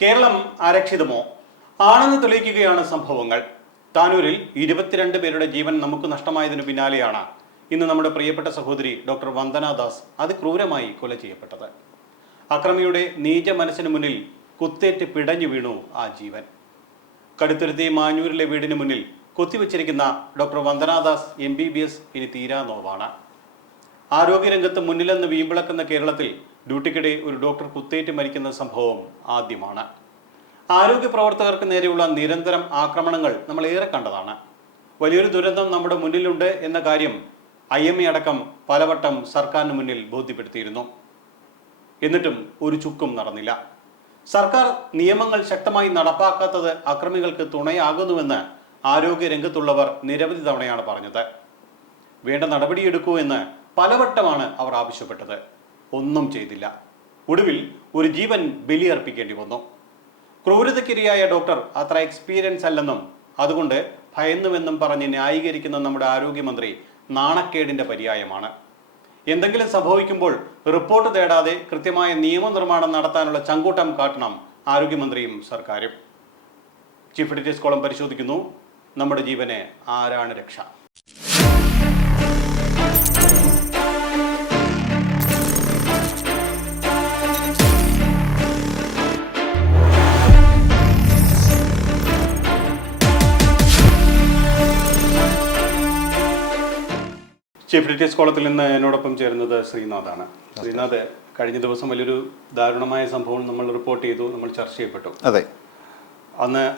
കേരളം ആരക്ഷിതമോ? ആണെന്ന് തെളിയിക്കുകയാണ് സംഭവങ്ങൾ. താനൂരിൽ ഇരുപത്തിരണ്ട് പേരുടെ ജീവൻ നമുക്ക് നഷ്ടമായതിനു പിന്നാലെയാണ് ഇന്ന് നമ്മുടെ പ്രിയപ്പെട്ട സഹോദരി ഡോക്ടർ വന്ദന ദാസ് അതിക്രൂരമായി കൊല ചെയ്യപ്പെട്ടത്. അക്രമിയുടെ നീച മനസ്സിന് മുന്നിൽ കുത്തേറ്റ് പിടഞ്ഞു വീണു ആ ജീവൻ. കടുത്തുരുത്തി മാഞ്ഞൂരിലെ വീടിന് മുന്നിൽ കുത്തിവെച്ചിരിക്കുന്ന doctor Vandana Das M B B S ഇനി തീരാ നോവാണ്. ആരോഗ്യരംഗത്ത് മുന്നിലെന്ന് വീമ്പിളക്കുന്ന കേരളത്തിൽ ഡ്യൂട്ടിക്കിടെ ഒരു ഡോക്ടർ കുത്തേറ്റ് മരിക്കുന്ന സംഭവം ആദ്യമാണ്. ആരോഗ്യ പ്രവർത്തകർക്ക് നേരെയുള്ള നിരന്തരം ആക്രമണങ്ങൾ നമ്മൾ ഏറെ കണ്ടതാണ്. വലിയൊരു ദുരന്തം നമ്മുടെ മുന്നിലുണ്ട് എന്ന കാര്യം ഐ എം എ അടക്കം പലവട്ടം സർക്കാരിന് മുന്നിൽ ബോധ്യപ്പെടുത്തിയിരുന്നു. എന്നിട്ടും ഒരു ചുക്കും നടന്നില്ല. സർക്കാർ നിയമങ്ങൾ ശക്തമായി നടപ്പാക്കാത്തത് അക്രമികൾക്ക് തുണയാകുന്നുവെന്ന് ആരോഗ്യ രംഗത്തുള്ളവർ നിരവധി തവണയാണ് പറഞ്ഞത്. വേണ്ട നടപടിയെടുക്കൂ എന്ന് പലവട്ടമാണ് അവർ ആവശ്യപ്പെട്ടത്. ഒന്നും ചെയ്തില്ല. ഒടുവിൽ ഒരു ജീവൻ ബലിയർപ്പിക്കേണ്ടി വന്നു. ക്രൂരതയ്ക്കിരയായ ഡോക്ടർ അത്ര എക്സ്പീരിയൻസ് അല്ലെന്നും അതുകൊണ്ട് ഭയന്നുവെന്നും പറഞ്ഞ് ന്യായീകരിക്കുന്ന നമ്മുടെ ആരോഗ്യമന്ത്രി നാണക്കേടിന്റെ പര്യായമാണ്. എന്തെങ്കിലും സംഭവിക്കുമ്പോൾ റിപ്പോർട്ട് തേടാതെ കൃത്യമായ നിയമനിർമ്മാണം നടത്താനുള്ള ചങ്കൂട്ടം കാട്ടണം ആരോഗ്യമന്ത്രിയും സർക്കാരും. ചീഫ് എഡിറ്റേഴ്സ് കോളം പരിശോധിക്കുന്നു. നമ്മുടെ ജീവന് ആരാണ് രക്ഷ? ചീഫ് എഡിറ്റേഴ്സ് കോളത്തിൽ നിന്ന് എന്നോടൊപ്പം ചേരുന്നത് ശ്രീനാഥാണ്. ശ്രീനാഥ് കഴിഞ്ഞ ദിവസം വലിയൊരു ദാരുണമായ സംഭവം നമ്മൾ റിപ്പോർട്ട് ചെയ്തു നമ്മൾ ചർച്ച ചെയ്യപ്പെട്ടു. അതെ. അന്ന്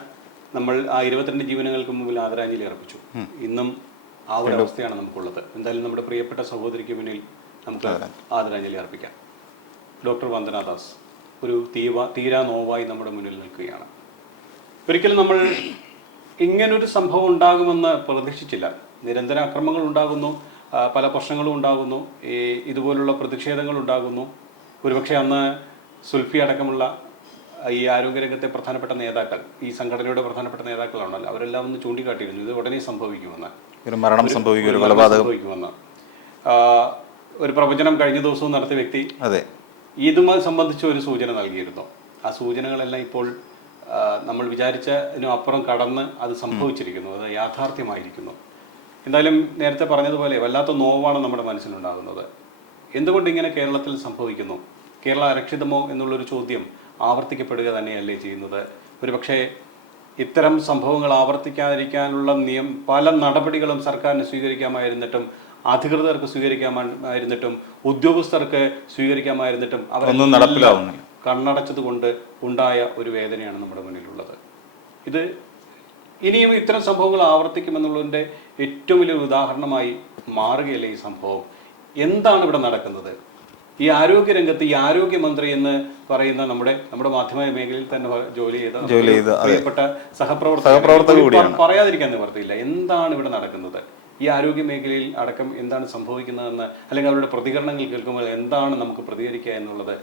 നമ്മൾ ആ ഇരുപത്തിരണ്ട് ജീവനങ്ങൾക്ക് മുമ്പിൽ ആദരാഞ്ജലി അർപ്പിച്ചു. ഇന്നും ആ ഒരു അവസ്ഥയാണ് നമുക്കുള്ളത്. എന്തായാലും നമ്മുടെ പ്രിയപ്പെട്ട സഹോദരിക്ക് മുന്നിൽ നമുക്ക് ആദരാഞ്ജലി അർപ്പിക്കാം. ഡോക്ടർ വന്ദനാദാസ് ഒരു തീവ തീരാ നോവായി നമ്മുടെ മുന്നിൽ നിൽക്കുകയാണ്. ഒരിക്കലും നമ്മൾ ഇങ്ങനൊരു സംഭവം ഉണ്ടാകുമെന്ന് പ്രതീക്ഷിച്ചില്ല. നിരന്തര അക്രമങ്ങൾ ഉണ്ടാകുന്നു. പല പ്രശ്നങ്ങളും ഉണ്ടാകുന്നു. ഈ ഇതുപോലുള്ള പ്രതിഷേധങ്ങൾ ഉണ്ടാകുന്നു. ഒരുപക്ഷെ അന്ന് സുൽഫി അടക്കമുള്ള ഈ ആരോഗ്യരംഗത്തെ പ്രധാനപ്പെട്ട നേതാക്കൾ ഈ സംഘടനയുടെ പ്രധാനപ്പെട്ട നേതാക്കളാണല്ലോ. അവരെല്ലാം ഒന്ന് ചൂണ്ടിക്കാട്ടിയിരുന്നു. ഇത് ഉടനെ സംഭവിക്കുമെന്ന്. ഒരു മരണം സംഭവിക്കും ഒരു കൊലപാതകം. സംഭവിക്കുമെന്ന്. ഒരു പ്രവചനം കഴിഞ്ഞ ദിവസവും നടത്തിയ വ്യക്തി അതെ. ഇതുമായി സംബന്ധിച്ച ഒരു സൂചന നൽകിയിരുന്നു. ആ സൂചനകളെല്ലാം ഇപ്പോൾ നമ്മൾ വിചാരിച്ചതിനും അപ്പുറം കടന്ന് അത് സംഭവിച്ചിരിക്കുന്നു. അത് യാഥാർത്ഥ്യമായിരിക്കുന്നു. എന്തായാലും നേരത്തെ പറഞ്ഞതുപോലെ വല്ലാത്ത നോവാണ് നമ്മുടെ മനസ്സിലുണ്ടാകുന്നത്. എന്തുകൊണ്ട് ഇങ്ങനെ കേരളത്തിൽ സംഭവിക്കുന്നു? കേരള അരക്ഷിതമോ എന്നുള്ളൊരു ചോദ്യം ആവർത്തിക്കപ്പെടുക തന്നെയല്ലേ ചെയ്യുന്നത്? ഒരുപക്ഷെ ഇത്തരം സംഭവങ്ങൾ ആവർത്തിക്കാതിരിക്കാനുള്ള നിയം പല നടപടികളും സർക്കാരിന് സ്വീകരിക്കാമായിരുന്നിട്ടും അധികൃതർക്ക് സ്വീകരിക്കാമായിരുന്നിട്ടും ഉദ്യോഗസ്ഥർക്ക് സ്വീകരിക്കാമായിരുന്നിട്ടും അവരെല്ലാം നടപ്പിലാവുന്നില്ല. കണ്ണടച്ചത് കൊണ്ട് ഉണ്ടായ ഒരു വേദനയാണ് നമ്മുടെ മുന്നിലുള്ളത്. ഇത് ഇനിയും ഇത്തരം സംഭവങ്ങൾ ആവർത്തിക്കുമെന്നുള്ളതിന്റെ ഏറ്റവും വലിയൊരു ഉദാഹരണമായി മാറുകയല്ലേ ഈ സംഭവം? എന്താണ് ഇവിടെ നടക്കുന്നത്? ഈ ആരോഗ്യരംഗത്ത് ഈ ആരോഗ്യമന്ത്രി എന്ന് പറയുന്ന നമ്മുടെ നമ്മുടെ മാധ്യമ മേഖലയിൽ തന്നെ ജോലി ചെയ്ത ജോലി ചെയ്ത. പ്രിയപ്പെട്ട സഹപ്രവർത്തക സഹപ്രവർത്തക കൂടിയാണ്. പറയാതിരിക്കാൻ നിവർത്തിയില്ല. എന്താണ് ഇവിടെ നടക്കുന്നത്? ഈ ആരോഗ്യ മേഖലയിൽ അടക്കം എന്താണ് സംഭവിക്കുന്നതെന്ന് അല്ലെങ്കിൽ അവരുടെ പ്രതികരണങ്ങൾ കേൾക്കുമ്പോൾ എന്താണ് നമുക്ക് പ്രതികരിക്കുക എന്നുള്ളത്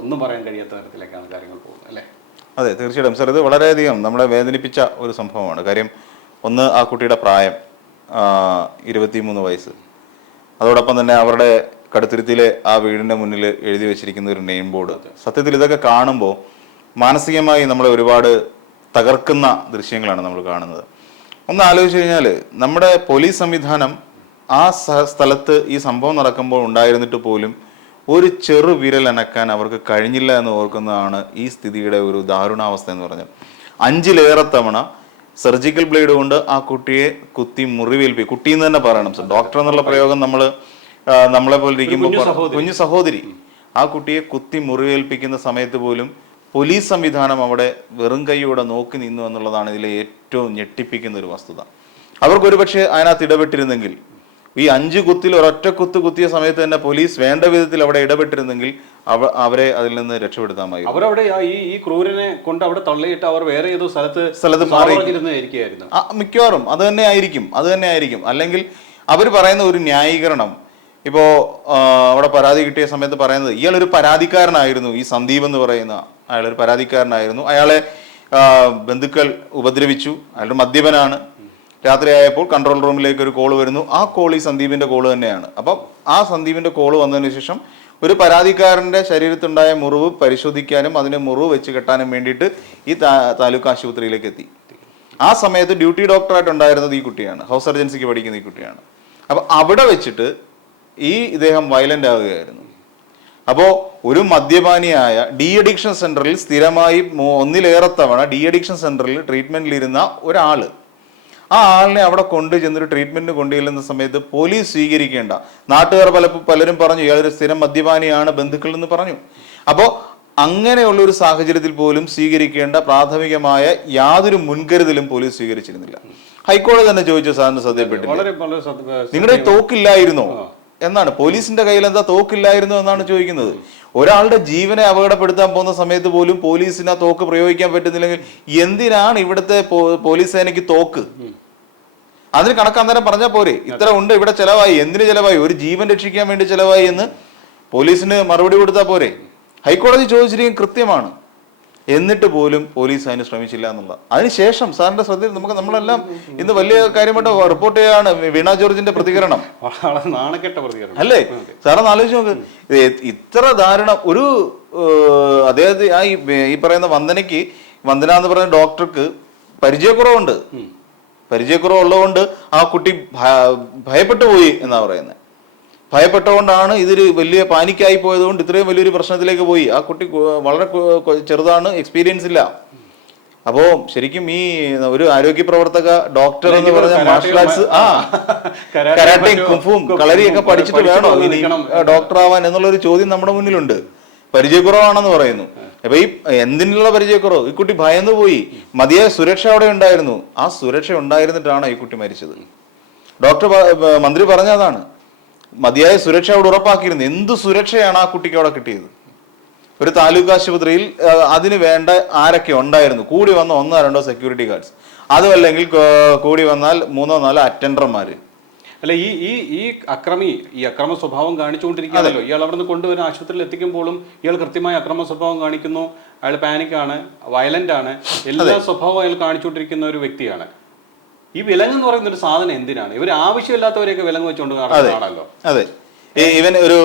ഒന്നും പറയാൻ കഴിയാത്ത തരത്തിലേക്കാണ് കാര്യങ്ങൾ പോകുന്നത് അല്ലേ? അതെ തീർച്ചയായിട്ടും. സർ ഇത് വളരെയധികം നമ്മളെ വേദനിപ്പിച്ച ഒരു സംഭവമാണ്. കാര്യം ഒന്ന് ആ കുട്ടിയുടെ പ്രായം. ഇരുപത്തിമൂന്ന് വയസ്സ്. അതോടൊപ്പം തന്നെ അവരുടെ കടുത്തുരുത്തിയിലെ ആ വീടിന്റെ മുന്നിൽ എഴുതി വെച്ചിരിക്കുന്ന ഒരു നെയിം ബോർഡ്. സത്യത്തിൽ ഇതൊക്കെ കാണുമ്പോൾ മാനസികമായി നമ്മളെ ഒരുപാട് തകർക്കുന്ന ദൃശ്യങ്ങളാണ് നമ്മൾ കാണുന്നത്. ഒന്ന് ആലോചിച്ച് കഴിഞ്ഞാൽ നമ്മുടെ പോലീസ് സംവിധാനം ആ സ്ഥലത്ത് ഈ സംഭവം നടക്കുമ്പോൾ ഉണ്ടായിരുന്നിട്ട് പോലും ഒരു ചെറു വിരൽ അനക്കാൻ അവർക്ക് കഴിഞ്ഞില്ല എന്ന് ഓർക്കുന്നതാണ് ഈ സ്ഥിതിയുടെ ഒരു ദാരുണാവസ്ഥ എന്ന് പറഞ്ഞാൽ. അഞ്ചിലേറെ തവണ സർജിക്കൽ ബ്ലേഡ് കൊണ്ട് ആ കുട്ടിയെ കുത്തി മുറിവേൽപ്പി കുട്ടി എന്ന് തന്നെ പറയണം. സർ ഡോക്ടർ എന്നുള്ള പ്രയോഗം നമ്മൾ നമ്മളെ പോലെ ഇരിക്കുമ്പോൾ കുഞ്ഞു സഹോദരി. ആ കുട്ടിയെ കുത്തി മുറിവേൽപ്പിക്കുന്ന സമയത്ത് പോലും പോലീസ് സംവിധാനം അവിടെ വെറും കൈയോടെ നോക്കി നിന്നു എന്നുള്ളതാണ് ഇതിലെ ഏറ്റവും ഞെട്ടിപ്പിക്കുന്ന ഒരു വസ്തുത. അവർക്ക് ഒരുപക്ഷെ അതിനകത്ത് ഇടപെട്ടിരുന്നെങ്കിൽ ഈ അഞ്ച് കുത്തിൽ ഒരൊറ്റ കുത്ത് കുത്തിയ സമയത്ത് തന്നെ പോലീസ് വേണ്ട വിധത്തിൽ അവിടെ ഇടപെട്ടിരുന്നെങ്കിൽ അവരെ അതിൽ നിന്ന് രക്ഷപ്പെടുത്താമായി അവരവിടെ ഈ ഈ ക്രൂരനെ കൊണ്ട് അവിടെ തള്ളിയിട്ട് അവർ വേറെ ഏതോ സ്ഥലത്ത് സ്ഥലത്ത് മാറി. ഇരുന്നായിരിക്കുകയായിരുന്നു ആ, മിക്കവാറും. അത് തന്നെ ആയിരിക്കും. അത് തന്നെ ആയിരിക്കും. അല്ലെങ്കിൽ അവർ പറയുന്ന ഒരു ന്യായീകരണം. ഇപ്പോ അവിടെ പരാതി കിട്ടിയ സമയത്ത് പറയുന്നത് ഇയാളൊരു പരാതിക്കാരനായിരുന്നു. ഈ സന്ദീപ് എന്ന് പറയുന്ന അയാളൊരു ഒരു പരാതിക്കാരനായിരുന്നു. അയാളെ ബന്ധുക്കൾ ഉപദ്രവിച്ചു. അയാൾ മദ്യപനാണ്. രാത്രിയായപ്പോൾ കൺട്രോൾ റൂമിലേക്ക് ഒരു കോൾ വരുന്നു. ആ കോൾ ഈ സന്ദീപിന്റെ കോൾ തന്നെയാണ്. അപ്പം ആ സന്ദീപിന്റെ കോൾ വന്നതിന് ശേഷം ഒരു പരാതിക്കാരന്റെ ശരീരത്തുണ്ടായ മുറിവ് പരിശോധിക്കാനും അതിന് മുറിവ് വെച്ച് കെട്ടാനും വേണ്ടിയിട്ട് ഈ താലൂക്ക് ആശുപത്രിയിലേക്ക് എത്തി. ആ സമയത്ത് ഡ്യൂട്ടി ഡോക്ടറായിട്ട് ഉണ്ടായിരുന്നത് ഈ കുട്ടിയാണ്. ഹൗസ് സർജൻസിക്ക് പഠിക്കുന്ന ഈ കുട്ടിയാണ്. അപ്പൊ അവിടെ വെച്ചിട്ട് ഈ ഇദ്ദേഹം വയലന്റ് ആവുകയായിരുന്നു. അപ്പോൾ ഒരു മദ്യപാനിയായ ഡി അഡിക്ഷൻ സെന്ററിൽ സ്ഥിരമായി ഒന്നിലേറെ തവണ ഡി അഡിക്ഷൻ സെന്ററിൽ ട്രീറ്റ്മെന്റിലിരുന്ന ഒരാൾ ആ ആളിനെ അവിടെ കൊണ്ടു ചെന്നൊരു ട്രീറ്റ്മെന്റിന് കൊണ്ടുചെല്ലുന്ന സമയത്ത് പോലീസ് സ്വീകരിക്കേണ്ട. നാട്ടുകാർ പല പലരും പറഞ്ഞു ഇയാളൊരു സ്ഥിരം മദ്യപാനിയാണ് ബന്ധുക്കൾ എന്ന് പറഞ്ഞു. അപ്പോൾ അങ്ങനെയുള്ള ഒരു സാഹചര്യത്തിൽ പോലും സ്വീകരിക്കേണ്ട പ്രാഥമികമായ യാതൊരു മുൻകരുതലും പോലീസ് സ്വീകരിച്ചിരുന്നില്ല. ഹൈക്കോടതി തന്നെ ചോദിച്ച സാധനം ശ്രദ്ധയപ്പെട്ടില്ല നിങ്ങളുടെ തോക്കില്ലായിരുന്നോ? എന്നാണ്. പോലീസിന്റെ കയ്യിൽ എന്താ തോക്കില്ലായിരുന്നോ എന്നാണ് ചോദിക്കുന്നത്. ഒരാളുടെ ജീവനെ അപകടപ്പെടുത്താൻ പോകുന്ന സമയത്ത് പോലും പോലീസിന് ആ തോക്ക് പ്രയോഗിക്കാൻ പറ്റുന്നില്ലെങ്കിൽ എന്തിനാണ് ഇവിടുത്തെ പോലീസ് സേനയ്ക്ക് തോക്ക്? അതിന് കണക്കന്നേരം പറഞ്ഞാൽ പോരെ. ഇത്ര ഉണ്ട് ഇവിടെ ചെലവായി. എന്തിന് ചെലവായി? ഒരു ജീവൻ രക്ഷിക്കാൻ വേണ്ടി ചെലവായി എന്ന് പോലീസിന് മറുപടി കൊടുത്താൽ പോരെ. ഹൈക്കോടതി ചോദിച്ചിരിക്കും കൃത്യമാണ്. എന്നിട്ട് പോലും പോലീസ് അതിന് ശ്രമിച്ചില്ല എന്നുള്ള അതിനുശേഷം സാറിന്റെ ശ്രദ്ധയിൽ നമുക്ക് നമ്മളെല്ലാം ഇന്ന് വലിയ കാര്യമായിട്ട് റിപ്പോർട്ട് ചെയ്യാണ് വീണ ജോർജിന്റെ പ്രതികരണം. നാണക്കെട്ട പ്രതികരണം. അല്ലേ? സാറൊന്ന് ആലോചിച്ച് നോക്ക്. ഇത് ഇത്ര ദാരുണം ഒരു അദ്ദേഹത്തെ ആ ഈ ഈ പറയുന്ന വന്ദനയ്ക്ക് വന്ദന എന്ന് പറയുന്ന ഡോക്ടർക്ക് പരിചയക്കുറവുണ്ട്. പരിചയക്കുറവുള്ളതുകൊണ്ട് ആ കുട്ടി ഭയപ്പെട്ടു പോയി എന്നാ പറയുന്നത് ഭയപ്പെട്ടുകൊണ്ടാണ് ഇതൊരു വലിയ പാനിക്കായി പോയതുകൊണ്ട് ഇത്രയും വലിയൊരു പ്രശ്നത്തിലേക്ക് പോയി. ആ കുട്ടി വളരെ ചെറുതാണ് എക്സ്പീരിയൻസ് ഇല്ല. അപ്പോ ശരിക്കും ഈ ഒരു ആരോഗ്യ പ്രവർത്തക ഡോക്ടർ എന്ന് പറഞ്ഞ മാർഷൽ ആർട്സ് ആ കരാട്ടെ കരാട്ടയും കുംഫും കളരിയൊക്കെ പഠിച്ചിട്ട് വേണോ? ഇനി ഡോക്ടർ ആവാൻ എന്നുള്ളൊരു ചോദ്യം നമ്മുടെ മുന്നിലുണ്ട്. പരിചയക്കുറവാണെന്ന് പറയുന്നു. അപ്പൊ ഈ എന്തിനുള്ള പരിചയക്കുറവ്? ഈ കുട്ടി ഭയന്നു പോയി. മതിയായ സുരക്ഷ അവിടെ ഉണ്ടായിരുന്നു. ആ സുരക്ഷ ഉണ്ടായിരുന്നിട്ടാണ് ഈ കുട്ടി മരിച്ചത്. ഡോക്ടർ മന്ത്രി പറഞ്ഞതാണ് മതിയായ സുരക്ഷ അവിടെ ഉറപ്പാക്കിയിരുന്നു. എന്ത് സുരക്ഷയാണ് ആ കുട്ടിക്ക് അവിടെ കിട്ടിയത്? ഒരു താലൂക്ക് ആശുപത്രിയിൽ അതിന് വേണ്ട ആരൊക്കെ ഉണ്ടായിരുന്നു? കൂടി വന്ന ഒന്നോ രണ്ടോ സെക്യൂരിറ്റി ഗാർഡ്സ് അതുമല്ലെങ്കിൽ കൂടി വന്നാൽ മൂന്നോ നാലോ അറ്റൻഡർമാര് അല്ല ഈ ഈ ഈ അക്രമി ഈ അക്രമ സ്വഭാവം കാണിച്ചുകൊണ്ടിരിക്കുകയാണല്ലോ. ഇയാൾ അവിടെ നിന്ന് കൊണ്ടുവരുന്ന ആശുപത്രിയിൽ എത്തിക്കുമ്പോഴും ഇയാൾ കൃത്യമായ അക്രമ സ്വഭാവം കാണിക്കുന്നു. അയാൾ പാനിക് ആണ് വയലന്റ് ആണ്. എല്ലാ സ്വഭാവവും അയാൾ കാണിച്ചുകൊണ്ടിരിക്കുന്ന ഒരു വ്യക്തിയാണ്. ഈ വിലങ്ങ് എന്ന് പറയുന്ന ഒരു സാധനം എന്തിനാണ്? ഇവർ ആവശ്യമില്ലാത്തവരെയൊക്കെ വിലങ്ങ് വെച്ചുകൊണ്ട് നടക്കുന്നതാണല്ലോ അതെ. ഇവൻ ഒരു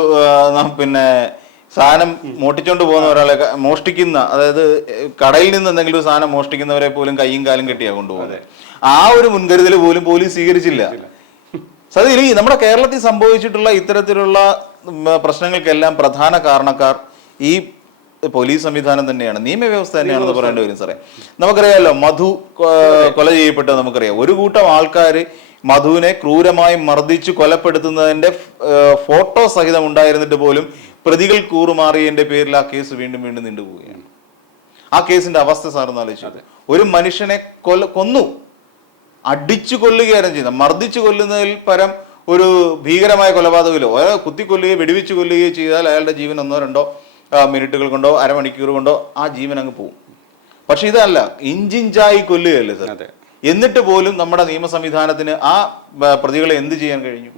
പിന്നെ സാധനം മോട്ടിച്ചോണ്ട് പോകുന്ന ഒരാളെ മോഷ്ടിക്കുന്ന അതായത് കടയിൽ നിന്ന് എന്തെങ്കിലും ഒരു സാധനം മോഷ്ടിക്കുന്നവരെ പോലും കൈയും കാലും കെട്ടിയാ കൊണ്ടുപോകുന്നത്. ആ ഒരു മുൻകരുതൽ പോലും പോലീസ് സ്വീകരിച്ചില്ല. സത്യത്തിൽ ഈ നമ്മുടെ കേരളത്തിൽ സംഭവിച്ചിട്ടുള്ള ഇത്തരത്തിലുള്ള പ്രശ്നങ്ങൾക്കെല്ലാം പ്രധാന കാരണക്കാർ ഈ പോലീസ് സംവിധാനം തന്നെയാണ്. നിയമവ്യവസ്ഥ തന്നെയാണെന്ന് പറയേണ്ടി വരും സാറേ. നമുക്കറിയാമല്ലോ മധു കൊല ചെയ്യപ്പെട്ട നമുക്കറിയാം. ഒരു കൂട്ടം ആൾക്കാർ മധുവിനെ ക്രൂരമായി മർദ്ദിച്ചു കൊലപ്പെടുത്തുന്നതിന്റെ ഫോട്ടോ സഹിതം ഉണ്ടായിരുന്നിട്ട് പോലും പ്രതികൾ കൂറുമാറിയതിന്റെ പേരിൽ ആ കേസ് വീണ്ടും വീണ്ടും നീണ്ടുപോവുകയാണ്. ആ കേസിന്റെ അവസ്ഥ സാറൊന്ന് ആലോചിച്ചു ഒരു മനുഷ്യനെ കൊല കൊന്നു. അടിച്ചു കൊല്ലുകയാണ് ചെയ്യുന്നത്. മർദ്ദിച്ചു കൊല്ലുന്നതിൽ പരം ഒരു ഭീകരമായ കൊലപാതകമില്ല. ഒരാൾ കുത്തിക്കൊല്ലുകയോ വെടിവെച്ച് കൊല്ലുകയോ ചെയ്താൽ അയാളുടെ ജീവൻ ഒന്നോ രണ്ടോ മിനിറ്റുകൾ കൊണ്ടോ അരമണിക്കൂർ കൊണ്ടോ ആ ജീവൻ അങ്ങ് പോകും പക്ഷെ ഇതല്ല. ഇഞ്ചിഞ്ചായി കൊല്ലുകയല്ലേ സാർ. എന്നിട്ട് പോലും നമ്മുടെ നിയമ സംവിധാനത്തിന് ആ പ്രതികളെ എന്ത് ചെയ്യാൻ കഴിഞ്ഞു?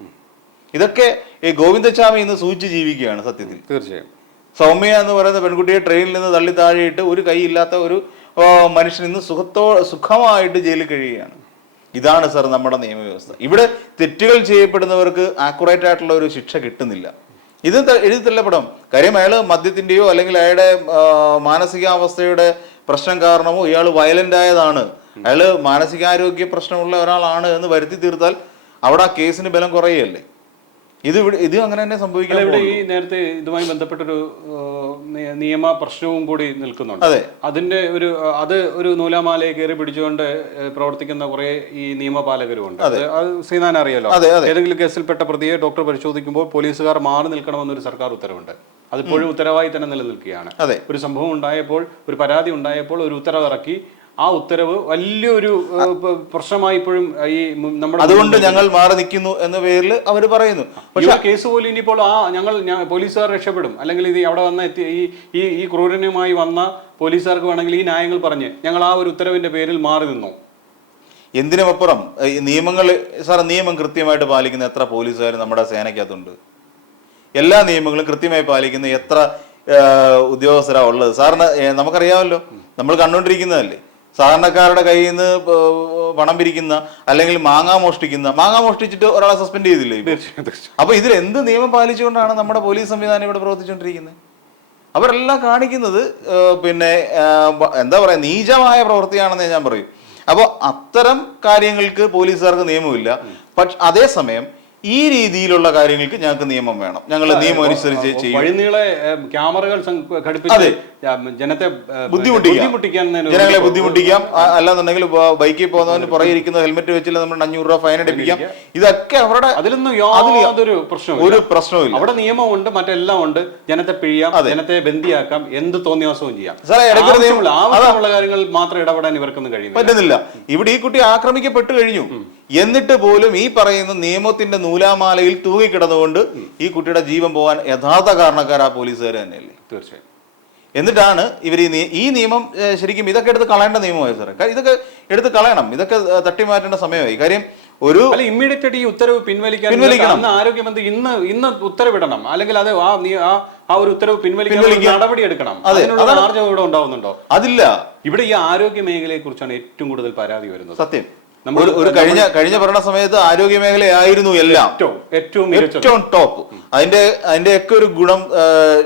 ഇതൊക്കെ ഈ ഗോവിന്ദച്ചാമി ഇന്ന് സൂചിച്ച് ജീവിക്കുകയാണ് സത്യത്തിൽ. തീർച്ചയായും. സൗമ്യ എന്ന് പറയുന്ന പെൺകുട്ടിയെ ട്രെയിനിൽ നിന്ന് തള്ളി താഴെയിട്ട് ഒരു കൈയില്ലാത്ത ഒരു മനുഷ്യൻ ഇന്ന് സുഖത്തോ സുഖമായിട്ട് ജയിലിൽ കഴിയുകയാണ്. ഇതാണ് സർ നമ്മുടെ നിയമവ്യവസ്ഥ. ഇവിടെ തെറ്റുകൾ ചെയ്യപ്പെടുന്നവർക്ക് ആക്യുറേറ്റ് ആയിട്ടുള്ള ഒരു ശിക്ഷ കിട്ടുന്നില്ല. ഇത് എഴുതി തള്ളപ്പെടാം. കാര്യം അയാൾ മദ്യത്തിന്റെയോ അല്ലെങ്കിൽ അയാളുടെ മാനസികാവസ്ഥയുടെ പ്രശ്നം കാരണമോ ഇയാൾ വയലന്റ് ആയതാണ്. അയാൾ മാനസികാരോഗ്യ പ്രശ്നമുള്ള ഒരാളാണ് എന്ന് വരുത്തി തീർത്താൽ അവിടെ ആ കേസിന് ബലം കുറയല്ലേ? ഇത് ഇവിടെ ഇത് അങ്ങനെ തന്നെ സംഭവിക്കില്ല ഇവിടെ ഈ നേരത്തെ ഇതുമായി ബന്ധപ്പെട്ടൊരു നിയമ പ്രശ്നവും കൂടി നിൽക്കുന്നുണ്ട്. അതെ. അതിന്റെ ഒരു അത് ഒരു നൂലാമാലയെ കയറി പിടിച്ചുകൊണ്ട് പ്രവർത്തിക്കുന്ന കുറെ ഈ നിയമപാലകരുമുണ്ട്. അത്. അത് ശ്രീനാൻ അറിയാലോ. ഏതെങ്കിലും കേസിൽപ്പെട്ട പ്രതിയെ ഡോക്ടർ പരിശോധിക്കുമ്പോൾ പോലീസുകാർ മാറി നിൽക്കണമെന്നൊരു സർക്കാർ ഉത്തരവുണ്ട്. അതിപ്പോഴും ഉത്തരവായി തന്നെ നിലനിൽക്കുകയാണ്. അതെ. ഒരു സംഭവം ഉണ്ടായപ്പോൾ ഒരു പരാതി ഉണ്ടായപ്പോൾ ഒരു ഉത്തരവ് ഇറക്കി ആ ഉത്തരവ് വലിയൊരു പ്രശ്നമായി ഇപ്പോഴും ഈ നമ്മുടെ അതുകൊണ്ട് ഞങ്ങൾ മാറി നിൽക്കുന്നു എന്ന പേരിൽ അവർ പറയുന്നു. പക്ഷെ കേസ് പോലും ഇനിയിപ്പോൾ ആ ഞങ്ങൾ പോലീസുകാർ രക്ഷപ്പെടും. അല്ലെങ്കിൽ ഇത് അവിടെ വന്ന ഈ ഈ ഈ ക്രൂരനുമായി വന്ന പോലീസുകാർക്ക് വേണമെങ്കിൽ ഈ ന്യായങ്ങൾ പറഞ്ഞ് ഞങ്ങൾ ആ ഒരു ഉത്തരവിന്റെ പേരിൽ മാറി നിന്നു. എന്തിനുമപ്പുറം നിയമങ്ങൾ സാർ നിയമം കൃത്യമായിട്ട് പാലിക്കുന്ന എത്ര പോലീസുകാർ നമ്മുടെ സേനയ്ക്കകത്തുണ്ട്? എല്ലാ നിയമങ്ങളും കൃത്യമായി പാലിക്കുന്ന എത്ര ഉദ്യോഗസ്ഥരാ ഉള്ളത്? സാറിന് നമുക്കറിയാമല്ലോ. നമ്മൾ കണ്ടുകൊണ്ടിരിക്കുന്നതല്ലേ? സാധാരണക്കാരുടെ കയ്യിൽ നിന്ന് പണം പിരിക്കുന്ന അല്ലെങ്കിൽ മാങ്ങ മോഷ്ടിക്കുന്ന മാങ്ങ മോഷ്ടിച്ചിട്ട് ഒരാളെ സസ്പെൻഡ് ചെയ്തില്ലേ അപ്പൊ ഇതിൽ എന്ത് നിയമം പാലിച്ചുകൊണ്ടാണ് നമ്മുടെ പോലീസ് സംവിധാനം ഇവിടെ പ്രവർത്തിച്ചുകൊണ്ടിരിക്കുന്നത്? അവരെല്ലാം കാണിക്കുന്നത് പിന്നെ എന്താ പറയാ നീചമായ പ്രവൃത്തിയാണെന്ന് ഞാൻ പറയും. അപ്പോൾ അത്തരം കാര്യങ്ങൾക്ക് പോലീസുകാർക്ക് നിയമമില്ല. പക്ഷെ അതേസമയം ഈ രീതിയിലുള്ള കാര്യങ്ങൾക്ക് ഞങ്ങൾക്ക് നിയമം വേണം. ഞങ്ങൾ നിയമം അനുസരിച്ച് ചെയ്യും. ക്യാമറകൾ അതെ. ജനത്തെ ബുദ്ധിമുട്ടിക്കാൻ ജനങ്ങളെ ബുദ്ധിമുട്ടിക്കാം. അല്ലാന്നുണ്ടെങ്കിൽ ബൈക്കിൽ പോകുന്നവന് പുറകെ ഇരിക്കുന്ന ഹെൽമെറ്റ് വെച്ചില്ല നമ്മൾ അഞ്ഞൂറ് രൂപ ഫൈൻ അടിപ്പിക്കാം. ഇതൊക്കെ അവരുടെ അതിലൊന്നും യാതൊരു ഒരു പ്രശ്നവും അവിടെ നിയമമുണ്ട് മറ്റെല്ലാം ഉണ്ട്. ജനത്തെ പിഴിയാം ജനത്തെ ബന്ധിയാക്കാം എന്ത് തോന്നിയാസവും ചെയ്യാം. ആവശ്യമുള്ള ആവശ്യമുള്ള കാര്യങ്ങളിൽ മാത്രം ഇടപെടാൻ ഇവർക്കൊന്നും കഴിയും പറ്റുന്നില്ല. ഇവിടെ ഈ കുട്ടി ആക്രമിക്കപ്പെട്ടു കഴിഞ്ഞു. എന്നിട്ട് പോലും ഈ പറയുന്ന നിയമത്തിന്റെ നൂലാമാലയിൽ തൂങ്ങിക്കിടന്നുകൊണ്ട് ഈ കുട്ടിയുടെ ജീവൻ പോകാൻ യഥാർത്ഥ കാരണക്കാർ ആ പോലീസുകാർ തന്നെയല്ലേ? തീർച്ചയായും. എന്നിട്ടാണ് ഇവർ ഈ ഈ നിയമം ശരിക്കും ഇതൊക്കെ എടുത്ത് കളയേണ്ട നിയമമായി സാറേ? ഇതൊക്കെ എടുത്ത് കളയണം. ഇതൊക്കെ തട്ടി തട്ടിമാറ്റേണ്ട സമയമായി. കാര്യം ഒരു ഇമ്മീഡിയറ്റ് ആയിട്ട് ഈ ഉത്തരവ് പിൻവലിക്കാൻ പിൻവലിക്കണം. ആരോഗ്യമന്ത്രി ഇന്ന് ഇന്ന് ഉത്തരവിടണം. അല്ലെങ്കിൽ അത് ആ ആ ഒരു ഉത്തരവ് പിൻവലിക്കാൻ നടപടി എടുക്കണം. അതിനുള്ള. ആർജവം ഇവിടെ ഉണ്ടാവുന്നുണ്ടോ? അതില്ല. ഇവിടെ ഈ ആരോഗ്യ മേഖലയെ കുറിച്ചാണ് ഏറ്റവും കൂടുതൽ പരാതി വരുന്നത്. സത്യം. ഒരു- കഴിഞ്ഞ കഴിഞ്ഞ ഭരണ സമയത്ത് ആരോഗ്യ മേഖലയായിരുന്നു എല്ലാം. ഏറ്റവും ഏറ്റവും ടോപ്പ്. അതിന്റെ അതിന്റെ ഒക്കെ ഒരു ഗുണം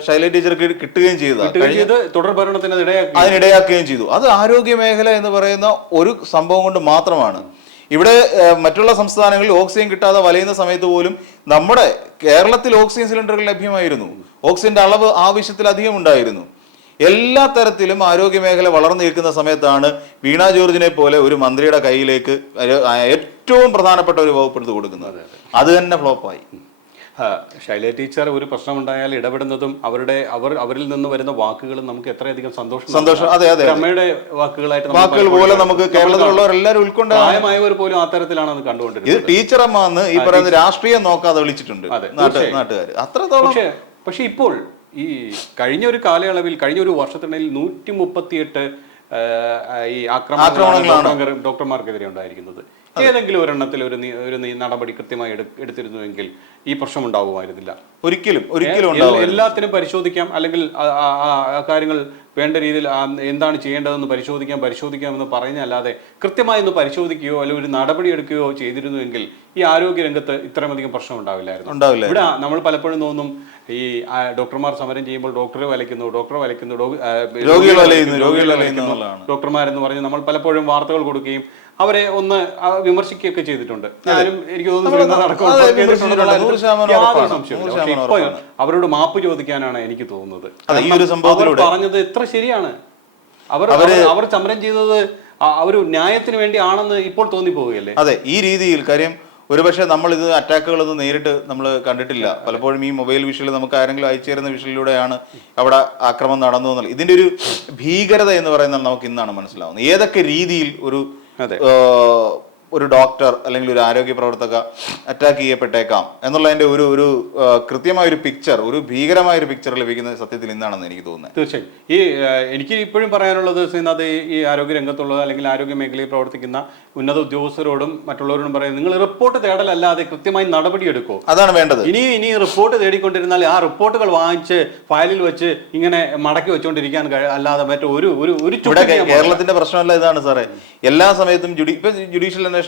ശൈല ടീച്ചർക്ക് കിട്ടുകയും ചെയ്തതാണ് കിട്ടുകയും ചെയ്ത് തുടർ ഭരണത്തിന് അതിനിടയാക്കുകയും ചെയ്തു. അത് ആരോഗ്യ മേഖല എന്ന് പറയുന്ന ഒരു സംഭവം കൊണ്ട് മാത്രമാണ്. ഇവിടെ മറ്റുള്ള സംസ്ഥാനങ്ങളിൽ ഓക്സിജൻ കിട്ടാതെ വലയുന്ന സമയത്ത് പോലും നമ്മുടെ കേരളത്തിൽ ഓക്സിജൻ സിലിണ്ടറുകൾ ലഭ്യമായിരുന്നു. ഓക്സിജന്റെ അളവ് ആവശ്യത്തിലധികം ഉണ്ടായിരുന്നു. എല്ലാ തരത്തിലും ആരോഗ്യ മേഖല വളർന്നു നിൽക്കുന്ന സമയത്താണ് വീണ ജോർജിനെ പോലെ ഒരു മന്ത്രിയുടെ കയ്യിലേക്ക് ഏറ്റവും പ്രധാനപ്പെട്ട ഒരു വകുപ്പ് എടുത്ത് കൊടുക്കുന്നത്. അത് തന്നെ ഫ്ലോപ്പായി. ശൈല ടീച്ചർ ഒരു പ്രശ്നം ഉണ്ടായാൽ ഇടപെടുന്നതും അവരുടെ അവർ അവരിൽ നിന്ന് വരുന്ന വാക്കുകളും നമുക്ക് എത്രയധികം സന്തോഷം സന്തോഷം, അതെ, അതെ, അമ്മയുടെ വാക്കുകളായിട്ട് വാക്കുകൾ പോലെ നമുക്ക് കേരളത്തിലുള്ളവർ എല്ലാവരും ഉൾക്കൊണ്ട് പ്രായമായവർ പോലും ആ തരത്തിലാണ് അത് ഇത് കണ്ടുകൊണ്ടിരുന്നത്. ടീച്ചറമ്മ എന്ന് ഈ പറയുന്ന രാഷ്ട്രീയം നോക്കാതെ വിളിച്ചിട്ടുണ്ട് അതെ, നാട്ടുകാർ അത്രത്തോളം പക്ഷെ ഇപ്പോൾ ഈ കഴിഞ്ഞ ഒരു കാലയളവിൽ കഴിഞ്ഞ ഒരു വർഷത്തിനിടയിൽ നൂറ്റി മുപ്പത്തിയെട്ട് ഈ ആക്രമണങ്ങളാണ് ഡോക്ടർമാർ- ഡോക്ടർമാർക്കെതിരെ ഉണ്ടായിരിക്കുന്നത്. ഏതെങ്കിലും ഒരെണ്ണത്തിൽ ഒരു ഒരു നടപടി കൃത്യമായി എടുത്തിരുന്നുവെങ്കിൽ ഈ പ്രശ്നം ഉണ്ടാവുമായിരുന്നില്ല ഒരിക്കലും ഒരിക്കലും എല്ലാത്തിനും പരിശോധിക്കാം അല്ലെങ്കിൽ കാര്യങ്ങൾ വേണ്ട രീതിയിൽ എന്താണ് ചെയ്യേണ്ടതെന്ന് പരിശോധിക്കാം പരിശോധിക്കാമെന്ന് പറഞ്ഞല്ലാതെ കൃത്യമായി ഒന്ന് പരിശോധിക്കുകയോ അല്ലെങ്കിൽ ഒരു നടപടി എടുക്കുകയോ ചെയ്തിരുന്നുവെങ്കിൽ ഈ ആരോഗ്യ രംഗത്ത് ഇത്രയധികം പ്രശ്നം ഉണ്ടാവില്ലായിരുന്നു. ഉണ്ടാവില്ല ഇവിടെ നമ്മൾ പലപ്പോഴും തോന്നും ഈ ഡോക്ടർമാർ സമരം ചെയ്യുമ്പോൾ ഡോക്ടറെ വലയ്ക്കുന്നു ഡോക്ടറെ വലയ്ക്കുന്നു ഡോക്ടർമാരെന്ന് പറഞ്ഞ് നമ്മൾ പലപ്പോഴും വാർത്തകൾ കൊടുക്കുകയും അവരെ ഒന്ന് വിമർശിക്കുകയൊക്കെ ചെയ്തിട്ടുണ്ട്. ഞാനും എനിക്ക് തോന്നുന്നു. അവരോട് മാപ്പ് ചോദിക്കാനാണ് എനിക്ക് തോന്നുന്നത്. ഈ ഒരു സംഭവത്തിലൂടെ. അവർ പറഞ്ഞത് എത്ര ശരിയാണ്. അവർ അവർ- അവർ സമരം ചെയ്തത് ആ- ഒരു ന്യായത്തിന് വേണ്ടി ആണെന്ന് ഇപ്പോൾ തോന്നിപ്പോവുകയല്ലേ? അതെ ഈ രീതിയിൽ കാര്യം ഒരുപക്ഷെ നമ്മൾ ഇത് അറ്റാക്കുകളൊന്നും നേരിട്ട് നമ്മൾ കണ്ടിട്ടില്ല. പലപ്പോഴും ഈ മൊബൈൽ വിഷയിൽ നമുക്ക് ആരെങ്കിലും അയച്ചു തരുന്ന വിഷയിലൂടെയാണ് അവിടെ ആക്രമം നടന്നു എന്നുള്ളത്. ഇതിന്റെ ഒരു ഭീകരത എന്ന് പറയുന്നത് നമുക്ക് ഇന്നാണ് മനസ്സിലാവുന്നത്. ഏതൊക്കെ രീതിയിൽ ഒരു ഒരു ഡോക്ടർ അല്ലെങ്കിൽ ഒരു ആരോഗ്യ പ്രവർത്തക അറ്റാക്ക് ചെയ്യപ്പെട്ടേക്കാം എന്നുള്ളതിന്റെ ഒരു ഒരു കൃത്യമായ ഒരു പിക്ചർ ഒരു ഭീകരമായ ഒരു പിക്ചർ ലഭിക്കുന്നത് സത്യത്തിൽ ഇന്നാണെന്ന് എനിക്ക് തോന്നുന്നത്. തീർച്ചയായും. ഈ എനിക്ക് ഇപ്പോഴും പറയാനുള്ളത് ശ്രീനാഥ് ഈ- ആരോഗ്യ രംഗത്തുള്ള അല്ലെങ്കിൽ ആരോഗ്യ മേഖലയിൽ പ്രവർത്തിക്കുന്ന ഉന്നത ഉദ്യോഗസ്ഥരോടും മറ്റുള്ളവരോടും പറയുന്നത് നിങ്ങൾ റിപ്പോർട്ട് തേടലല്ലാതെ കൃത്യമായി നടപടിയെടുക്കോ അതാണ് വേണ്ടത്. ഇനി ഇനി റിപ്പോർട്ട് തേടിക്കൊണ്ടിരുന്നാൽ ആ റിപ്പോർട്ടുകൾ വാങ്ങിച്ച് ഫയലിൽ വെച്ച് ഇങ്ങനെ മടക്കി വെച്ചുകൊണ്ടിരിക്കാൻ അല്ലാതെ മറ്റൊരു ഒരു ഒരു കേരളത്തിന്റെ പ്രശ്നമല്ല ഇതാണ് സാറേ. എല്ലാ സമയത്തും ജുഡി ഇപ്പൊ ജുഡീഷ്യൽ അന്വേഷണം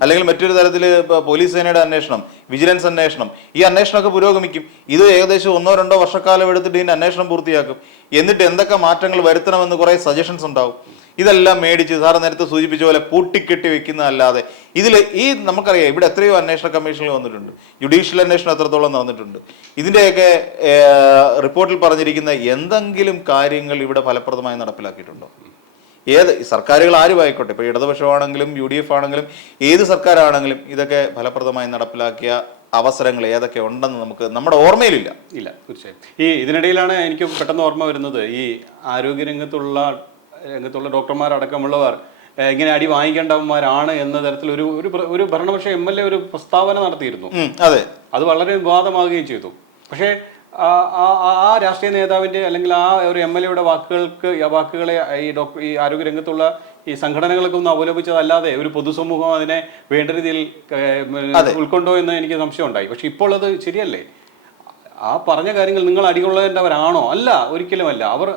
അല്ലെങ്കിൽ മറ്റൊരു തരത്തിൽ പോലീസ് സേനയുടെ അന്വേഷണം വിജിലൻസ് അന്വേഷണം ഈ അന്വേഷണമൊക്കെ പുരോഗമിക്കും. ഇത് ഏകദേശം ഒന്നോ രണ്ടോ വർഷക്കാലം എടുത്തിട്ട് ഇതിന്റെ അന്വേഷണം പൂർത്തിയാക്കും. എന്നിട്ട് എന്തൊക്കെ മാറ്റങ്ങൾ വരുത്തണമെന്ന് കുറെ സജഷൻസ് ഉണ്ടാവും. ഇതെല്ലാം മേടിച്ച് സാറ് നേരത്തെ സൂചിപ്പിച്ച പോലെ പൂട്ടിക്കെട്ടി വെക്കുന്നതല്ലാതെ. ഇതിൽ ഈ നമുക്കറിയാം ഇവിടെ എത്രയോ അന്വേഷണ കമ്മീഷനിൽ വന്നിട്ടുണ്ട്. ജുഡീഷ്യൽ അന്വേഷണം എത്രത്തോളം നടന്നിട്ടുണ്ട്. ഇതിന്റെയൊക്കെ റിപ്പോർട്ടിൽ പറഞ്ഞിരിക്കുന്ന എന്തെങ്കിലും കാര്യങ്ങൾ ഇവിടെ ഫലപ്രദമായി നടപ്പിലാക്കിയിട്ടുണ്ടോ? ഏത് സർക്കാരുകൾ ആരുമായിക്കോട്ടെ? ഇപ്പോൾ ഇടതുപക്ഷമാണെങ്കിലും യു ഡി എഫ് ആണെങ്കിലും ഏത് സർക്കാരാണെങ്കിലും ഇതൊക്കെ ഫലപ്രദമായി നടപ്പിലാക്കിയ അവസരങ്ങൾ ഏതൊക്കെ ഉണ്ടെന്ന് നമുക്ക് നമ്മുടെ ഓർമ്മയിലില്ല. ഇല്ല തീർച്ചയായും. ഈ ഇതിനിടയിലാണ് എനിക്ക് പെട്ടെന്ന് ഓർമ്മ വരുന്നത്. ഈ ആരോഗ്യ രംഗത്തുള്ള രംഗത്തുള്ള ഡോക്ടർമാരടക്കമുള്ളവർ ഇങ്ങനെ അടി വാങ്ങിക്കേണ്ടവന്മാരാണ് എന്ന തരത്തിൽ ഒരു ഒരു ഭരണപക്ഷ എം എൽ എ ഒരു പ്രസ്താവന നടത്തിയിരുന്നു. അതെ. അത് വളരെ വിവാദമാവുകയും ചെയ്തു. പക്ഷേ ആ- രാഷ്ട്രീയ നേതാവിന്റെ അല്ലെങ്കിൽ ആ ഒരു എം എൽ എയുടെ വാക്കുകൾക്ക് വാക്കുകളെ ഈ ഡോക്ടർ ഈ ആരോഗ്യ രംഗത്തുള്ള ഈ സംഘടനകളൊക്കെ ഒന്ന് അവലോപിച്ചതല്ലാതെ ഒരു പൊതുസമൂഹം അതിനെ വേണ്ട രീതിയിൽ ഉൾക്കൊണ്ടോ എന്ന് എനിക്ക് സംശയം ഉണ്ടായി പക്ഷെ ഇപ്പോൾ അത് ശരിയല്ലേ? ആ പറഞ്ഞ കാര്യങ്ങൾ നിങ്ങൾ അടികൊള്ളേണ്ടവരാണോ? അല്ല ഒരിക്കലുമല്ല. അവർ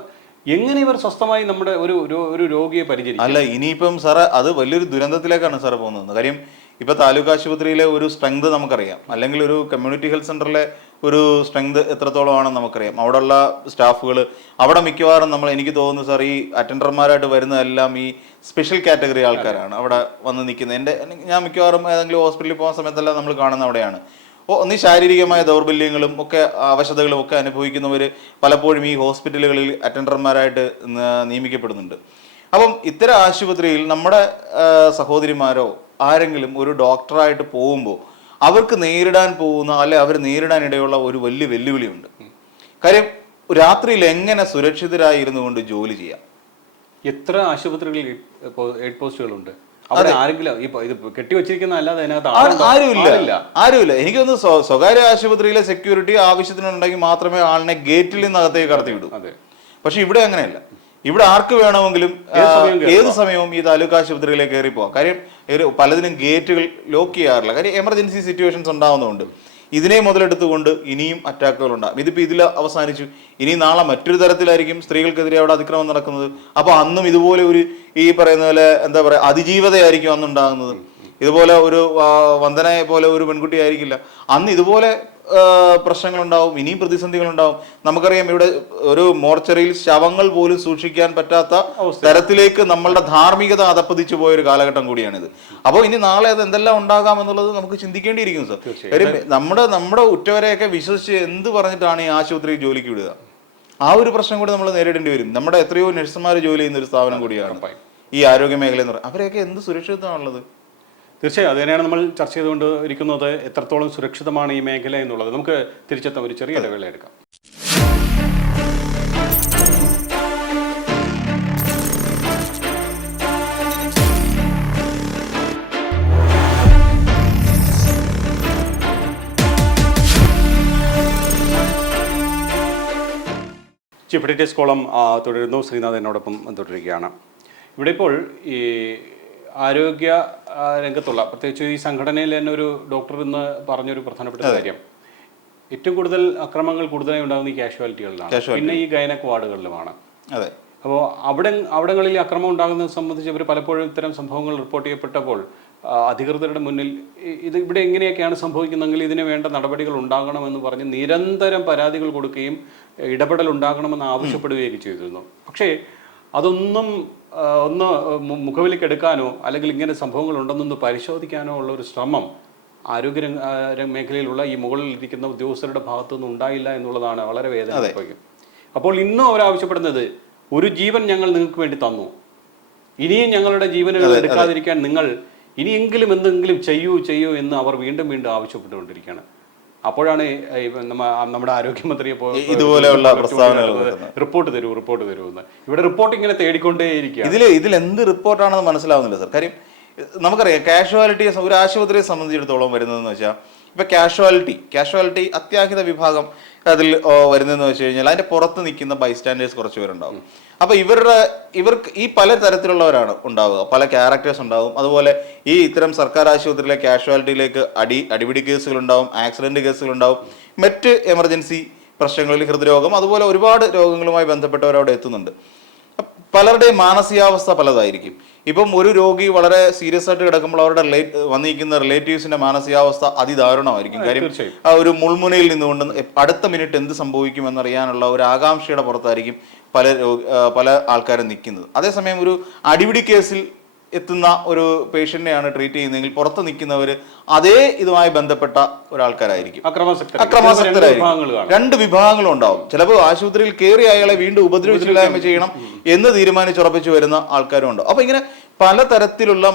എങ്ങനെ ഇവർ സ്വസ്ഥമായി നമ്മുടെ ഒരു ഒരു- ഒരു രോഗിയെ പരിചരിക്കും? അല്ല ഇനിയിപ്പം സാറ് അത് വലിയൊരു ദുരന്തത്തിലേക്കാണ് സാറ് പോകുന്നത്. കാര്യം ഇപ്പൊ താലൂക്ക് ആശുപത്രിയിലെ ഒരു സ്ട്രെങ്ത് നമുക്കറിയാം. അല്ലെങ്കിൽ ഒരു കമ്മ്യൂണിറ്റി ഹെൽത്ത് സെന്ററിലെ ഒരു സ്ട്രെങ്ത് എത്രത്തോളമാണെന്ന് നമുക്കറിയാം. അവിടെയുള്ള സ്റ്റാഫുകൾ അവിടെ മിക്കവാറും നമ്മൾ എനിക്ക് തോന്നുന്നു സാർ ഈ അറ്റൻഡർമാരായിട്ട് വരുന്നതെല്ലാം ഈ സ്പെഷ്യൽ കാറ്റഗറി ആൾക്കാരാണ് അവിടെ വന്ന് നിൽക്കുന്നത്. എന്റെ ഞാൻ മിക്കവാറും ഏതെങ്കിലും ഹോസ്പിറ്റലിൽ പോകുന്ന സമയത്തെല്ലാം നമ്മൾ കാണുന്ന അവിടെയാണ്. ഒന്നീ ശാരീരികമായ ദൗർബല്യങ്ങളും ഒക്കെ അവശതകളും ഒക്കെ അനുഭവിക്കുന്നവർ പലപ്പോഴും ഈ ഹോസ്പിറ്റലുകളിൽ അറ്റൻഡർമാരായിട്ട് നിയമിക്കപ്പെടുന്നുണ്ട്. അപ്പം ഇത്തരം ആശുപത്രിയിൽ നമ്മുടെ സഹോദരിമാരോ ആരെങ്കിലും ഒരു ഡോക്ടറായിട്ട് പോകുമ്പോൾ അവർക്ക് നേരിടാൻ പോകുന്ന അല്ലെ അവർ നേരിടാൻ ഇടയുള്ള ഒരു വലിയ വെല്ലുവിളിയുണ്ട്. കാര്യം രാത്രിയിൽ എങ്ങനെ സുരക്ഷിതരായിരുന്നു കൊണ്ട് ജോലി ചെയ്യാം? എത്ര ആശുപത്രികളിൽ എയ്ഡ് പോസ്റ്റുകളുണ്ട്? ആരുമില്ല. ആരുമില്ല. എനിക്കൊന്ന് സ്വ- സ്വകാര്യ ആശുപത്രിയിലെ സെക്യൂരിറ്റി ആവശ്യത്തിനുണ്ടെങ്കിൽ മാത്രമേ ആളിനെ ഗേറ്റിൽ നിന്ന് അകത്തേക്ക് കടത്തി വിടൂ പക്ഷെ ഇവിടെ അങ്ങനെയല്ല. ഇവിടെ ആർക്ക് വേണമെങ്കിലും ഏത് സമയവും ഈ താലൂക്ക് ആശുപത്രിയിലേക്ക് കയറി പോവാം. കാര്യം പലതിനും ഗേറ്റുകൾ ലോക്ക് ചെയ്യാറില്ല. കാര്യം എമർജൻസി സിറ്റുവേഷൻസ് ഉണ്ടാവുന്നതുകൊണ്ട്. ഇതിനെ മുതലെടുത്തുകൊണ്ട് ഇനിയും അറ്റാക്കുകൾ ഉണ്ടാകും ഇതിപ്പോ ഇതിൽ അവസാനിച്ചു. ഇനി നാളെ മറ്റൊരു തരത്തിലായിരിക്കും സ്ത്രീകൾക്കെതിരെ അവിടെ അതിക്രമം നടക്കുന്നത്. അപ്പോൾ അന്നും ഇതുപോലെ ഒരു ഈ പറയുന്ന പോലെ എന്താ പറയാ അതിജീവതയായിരിക്കും അന്നുണ്ടാകുന്നത്. ഇതുപോലെ ഒരു വന്ദനയെ പോലെ ഒരു പെൺകുട്ടി ആയിരിക്കില്ല അന്ന് ഇതുപോലെ പ്രശ്നങ്ങളുണ്ടാവും ഇനിയും പ്രതിസന്ധികളുണ്ടാവും. നമുക്കറിയാം ഇവിടെ ഒരു മോർച്ചറിയിൽ ശവങ്ങൾ പോലും സൂക്ഷിക്കാൻ പറ്റാത്ത തരത്തിലേക്ക് നമ്മളുടെ ധാർമ്മികത അതപ്പതിച്ചു പോയ ഒരു കാലഘട്ടം കൂടിയാണിത്. അപ്പോൾ ഇനി നാളെ അത് എന്തെല്ലാം ഉണ്ടാകാം എന്നുള്ളത് നമുക്ക് ചിന്തിക്കേണ്ടിയിരിക്കുന്നു സർ. കാര്യം നമ്മുടെ നമ്മുടെ ഉറ്റവരെയൊക്കെ വിശ്വസിച്ച് എന്ത് പറഞ്ഞിട്ടാണ് ഈ ആശുപത്രിയിൽ ജോലിക്ക് വിടുക? ആ ഒരു പ്രശ്നം കൂടി നമ്മൾ നേരിടേണ്ടി വരും. നമ്മുടെ എത്രയോ നഴ്സുമാർ ജോലി ചെയ്യുന്ന ഒരു സ്ഥാപനം കൂടിയാണ് ഈ ആരോഗ്യ മേഖല എന്ന് പറയുന്നത്. അവരെയൊക്കെ എന്ത് സുരക്ഷിതമാണുള്ളത് തീർച്ചയായും അത് തന്നെയാണ് നമ്മൾ ചർച്ച ചെയ്തുകൊണ്ട് ഇരിക്കുന്നത് എത്രത്തോളം സുരക്ഷിതമാണ് ഈ മേഖല എന്നുള്ളത്. നമുക്ക് തിരിച്ചെത്താൻ ഒരു ചെറിയ ഇടവേള എടുക്കാം. ചീഫ് എഡിറ്റേഴ്സ് കോളം തുടരുന്നു. ശ്രീനാഥ് എന്നോടൊപ്പം തുടരുകയാണ്. ഇവിടെ ഇപ്പോൾ ഈ ആരോഗ്യ രംഗത്തുള്ള പ്രത്യേകിച്ച് ഈ സംഘടനയിൽ തന്നെ ഒരു ഡോക്ടർ എന്ന് പറഞ്ഞൊരു പ്രധാനപ്പെട്ട കാര്യം. ഏറ്റവും കൂടുതൽ അക്രമങ്ങൾ കൂടുതലായി ഉണ്ടാകുന്ന ഈ കാഷ്വാലിറ്റികളിലാണ്. പിന്നെ ഈ ഗൈനക് വാർഡുകളിലുമാണ്. അതെ. അപ്പോൾ അവിടെ അവിടങ്ങളിൽ അക്രമം ഉണ്ടാകുന്നത് സംബന്ധിച്ച് ഇവർ പലപ്പോഴും ഇത്തരം സംഭവങ്ങൾ റിപ്പോർട്ട് ചെയ്യപ്പെട്ടപ്പോൾ അധികൃതരുടെ മുന്നിൽ ഇത് ഇവിടെ എങ്ങനെയൊക്കെയാണ് സംഭവിക്കുന്നതെങ്കിൽ ഇതിന് വേണ്ട നടപടികൾ ഉണ്ടാകണമെന്ന് പറഞ്ഞ് നിരന്തരം പരാതികൾ കൊടുക്കുകയും ഇടപെടൽ ഉണ്ടാകണമെന്ന് ആവശ്യപ്പെടുകയൊക്കെ ചെയ്തിരുന്നു. പക്ഷേ അതൊന്നും ഒന്ന് മു- മുഖവിലേക്ക് എടുക്കാനോ അല്ലെങ്കിൽ ഇങ്ങനെ സംഭവങ്ങൾ ഉണ്ടെന്നൊന്ന് പരിശോധിക്കാനോ ഉള്ള ഒരു ശ്രമം ആരോഗ്യ മേഖലയിലുള്ള ഈ മുകളിൽ ഇരിക്കുന്ന ഉദ്യോഗസ്ഥരുടെ ഭാഗത്തുനിന്ന് ഉണ്ടായില്ല എന്നുള്ളതാണ് വളരെ വേദന അപ്പോൾ ഇന്നും അവർ ആവശ്യപ്പെടുന്നത് ഒരു ജീവൻ ഞങ്ങൾ നിങ്ങൾക്ക് വേണ്ടി തന്നു. ഇനിയും ഞങ്ങളുടെ ജീവനുകൾ എടുക്കാതിരിക്കാൻ നിങ്ങൾ ഇനിയെങ്കിലും എന്തെങ്കിലും ചെയ്യൂ ചെയ്യൂ എന്ന് അവർ വീണ്ടും വീണ്ടും ആവശ്യപ്പെട്ടുകൊണ്ടിരിക്കുകയാണ്. അപ്പോഴാണ് നമ്മ നമ്മുടെ ആരോഗ്യമന്ത്രി ഇപ്പോൾ ഇതുപോലെയുള്ള പ്രസ്താവനകൾ റിപ്പോർട്ട് തരൂ റിപ്പോർട്ട് തരൂ എന്ന്. ഇവിടെ റിപ്പോർട്ട് ഇങ്ങനെ തേടിക്കൊണ്ടേയിരിക്കുകയാണ് ഇതിൽ ഇതിൽ എന്ത് റിപ്പോർട്ടാണെന്ന് മനസ്സിലാവുന്നില്ല സർ. കാര്യം നമുക്കറിയാം കാഷ്വാലിറ്റി ഒരു ആശുപത്രിയെ സംബന്ധിച്ചിടത്തോളം വരുന്നതെന്ന് വെച്ചാൽ ഇപ്പൊ കാഷ്വാലിറ്റി കാഷ്വാലിറ്റി അത്യാഹിത വിഭാഗം അതിൽ വരുന്നതെന്ന് വെച്ച് കഴിഞ്ഞാൽ അതിന്റെ പുറത്ത് നിൽക്കുന്ന ബൈസ്റ്റാൻഡേഴ്സ് കുറച്ച് പേരുണ്ടാവും. അപ്പൊ ഇവരുടെ ഇവർക്ക് ഈ പല തരത്തിലുള്ളവരാണ് ഉണ്ടാവുക. പല ക്യാരക്ടേഴ്സ് ഉണ്ടാവും. അതുപോലെ ഈ ഇത്തരം സർക്കാർ ആശുപത്രിയിലെ കാഷ്വാലിറ്റിയിലേക്ക് അടി അടിപിടി കേസുകൾ ഉണ്ടാവും ആക്സിഡന്റ് കേസുകൾ ഉണ്ടാവും. മറ്റ് എമർജൻസി പ്രശ്നങ്ങളിൽ ഹൃദ്രോഗം അതുപോലെ ഒരുപാട് രോഗങ്ങളുമായി ബന്ധപ്പെട്ടവർ അവിടെ എത്തുന്നുണ്ട്. പലരുടെയും മാനസികാവസ്ഥ പലതായിരിക്കും. ഇപ്പം ഒരു രോഗി വളരെ സീരിയസ് ആയിട്ട് കിടക്കുമ്പോൾ അവരുടെ വന്നിരിക്കുന്ന റിലേറ്റീവ്സിന്റെ മാനസികാവസ്ഥ അതിദാരുണമായിരിക്കും. കാര്യം ആ ഒരു മുൾമുനയിൽ നിന്നുകൊണ്ട് അടുത്ത മിനിറ്റ് എന്ത് സംഭവിക്കും എന്നറിയാനുള്ള ഒരു ആകാംക്ഷയുടെ പുറത്തായിരിക്കും പല രോഗി പല ആൾക്കാരും നിൽക്കുന്നത്. അതേസമയം ഒരു അടിപിടി കേസിൽ എത്തുന്ന ഒരു പേഷ്യന്റിനെയാണ് ട്രീറ്റ് ചെയ്യുന്നതെങ്കിൽ പുറത്ത് നിൽക്കുന്നവർ അതേ ഇതുമായി ബന്ധപ്പെട്ട ഒരാൾക്കാരായിരിക്കും അക്രമാസക്തരായി. അക്രമാസക്തരായിരിക്കും. രണ്ട്. വിഭാഗങ്ങളും ഉണ്ടാവും ചിലപ്പോൾ ആശുപത്രിയിൽ കയറി അയാളെ വീണ്ടും ഉപദ്രവിച്ചില്ലായ്മ ചെയ്യണം എന്ന് തീരുമാനിച്ചുറപ്പിച്ചു വരുന്ന ആൾക്കാരും ഉണ്ട് അപ്പൊ ഇങ്ങനെ പലതരത്തിലുള്ള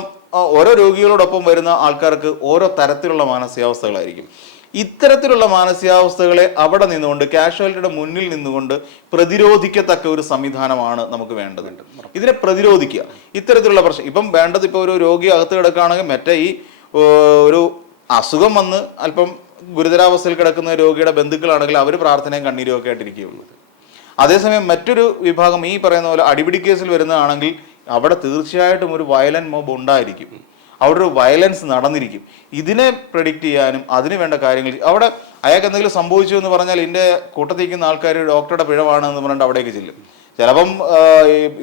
ഓരോ രോഗികളോടൊപ്പം വരുന്ന ആൾക്കാർക്ക് ഓരോ തരത്തിലുള്ള മാനസികാവസ്ഥകളായിരിക്കും ഇത്തരത്തിലുള്ള മാനസികാവസ്ഥകളെ അവിടെ നിന്നുകൊണ്ട് കാഷ്വാലിറ്റിയുടെ മുന്നിൽ നിന്നുകൊണ്ട് പ്രതിരോധിക്കത്തക്ക ഒരു സംവിധാനമാണ് നമുക്ക് വേണ്ടത്. ഇതിനെ പ്രതിരോധിക്കുക. ഇത്തരത്തിലുള്ള പ്രശ്നം. ഇപ്പം വേണ്ടത് ഇപ്പോൾ ഒരു രോഗി അകത്ത് കിടക്കുകയാണെങ്കിൽ മറ്റേ ഈ ഒരു അസുഖം വന്ന് അല്പം ഗുരുതരാവസ്ഥയിൽ കിടക്കുന്ന രോഗിയുടെ ബന്ധുക്കളാണെങ്കിൽ അവർ പ്രാർത്ഥനയും കണ്ണീരും ഒക്കെ ആയിട്ടിരിക്കുകയുള്ളൂ. അതേസമയം മറ്റൊരു വിഭാഗം ഈ പറയുന്ന പോലെ അടിപിടി കേസിൽ വരുന്നതാണെങ്കിൽ അവിടെ തീർച്ചയായിട്ടും ഒരു വയലന്റ് മോബ് ഉണ്ടായിരിക്കും. അവിടെ ഒരു വയലൻസ് നടന്നിരിക്കും. ഇതിനെ പ്രഡിക്റ്റ് ചെയ്യാനും അതിന് വേണ്ട കാര്യങ്ങൾ അവിടെ അയാൾക്ക് എന്തെങ്കിലും സംഭവിച്ചു എന്ന് പറഞ്ഞാൽ എന്റെ കൂട്ടത്തിരിക്കുന്ന ആൾക്കാർ ഡോക്ടറുടെ പിഴവാണ് എന്ന് പറഞ്ഞിട്ട് അവിടേക്ക് ചെല്ലും. ചിലപ്പം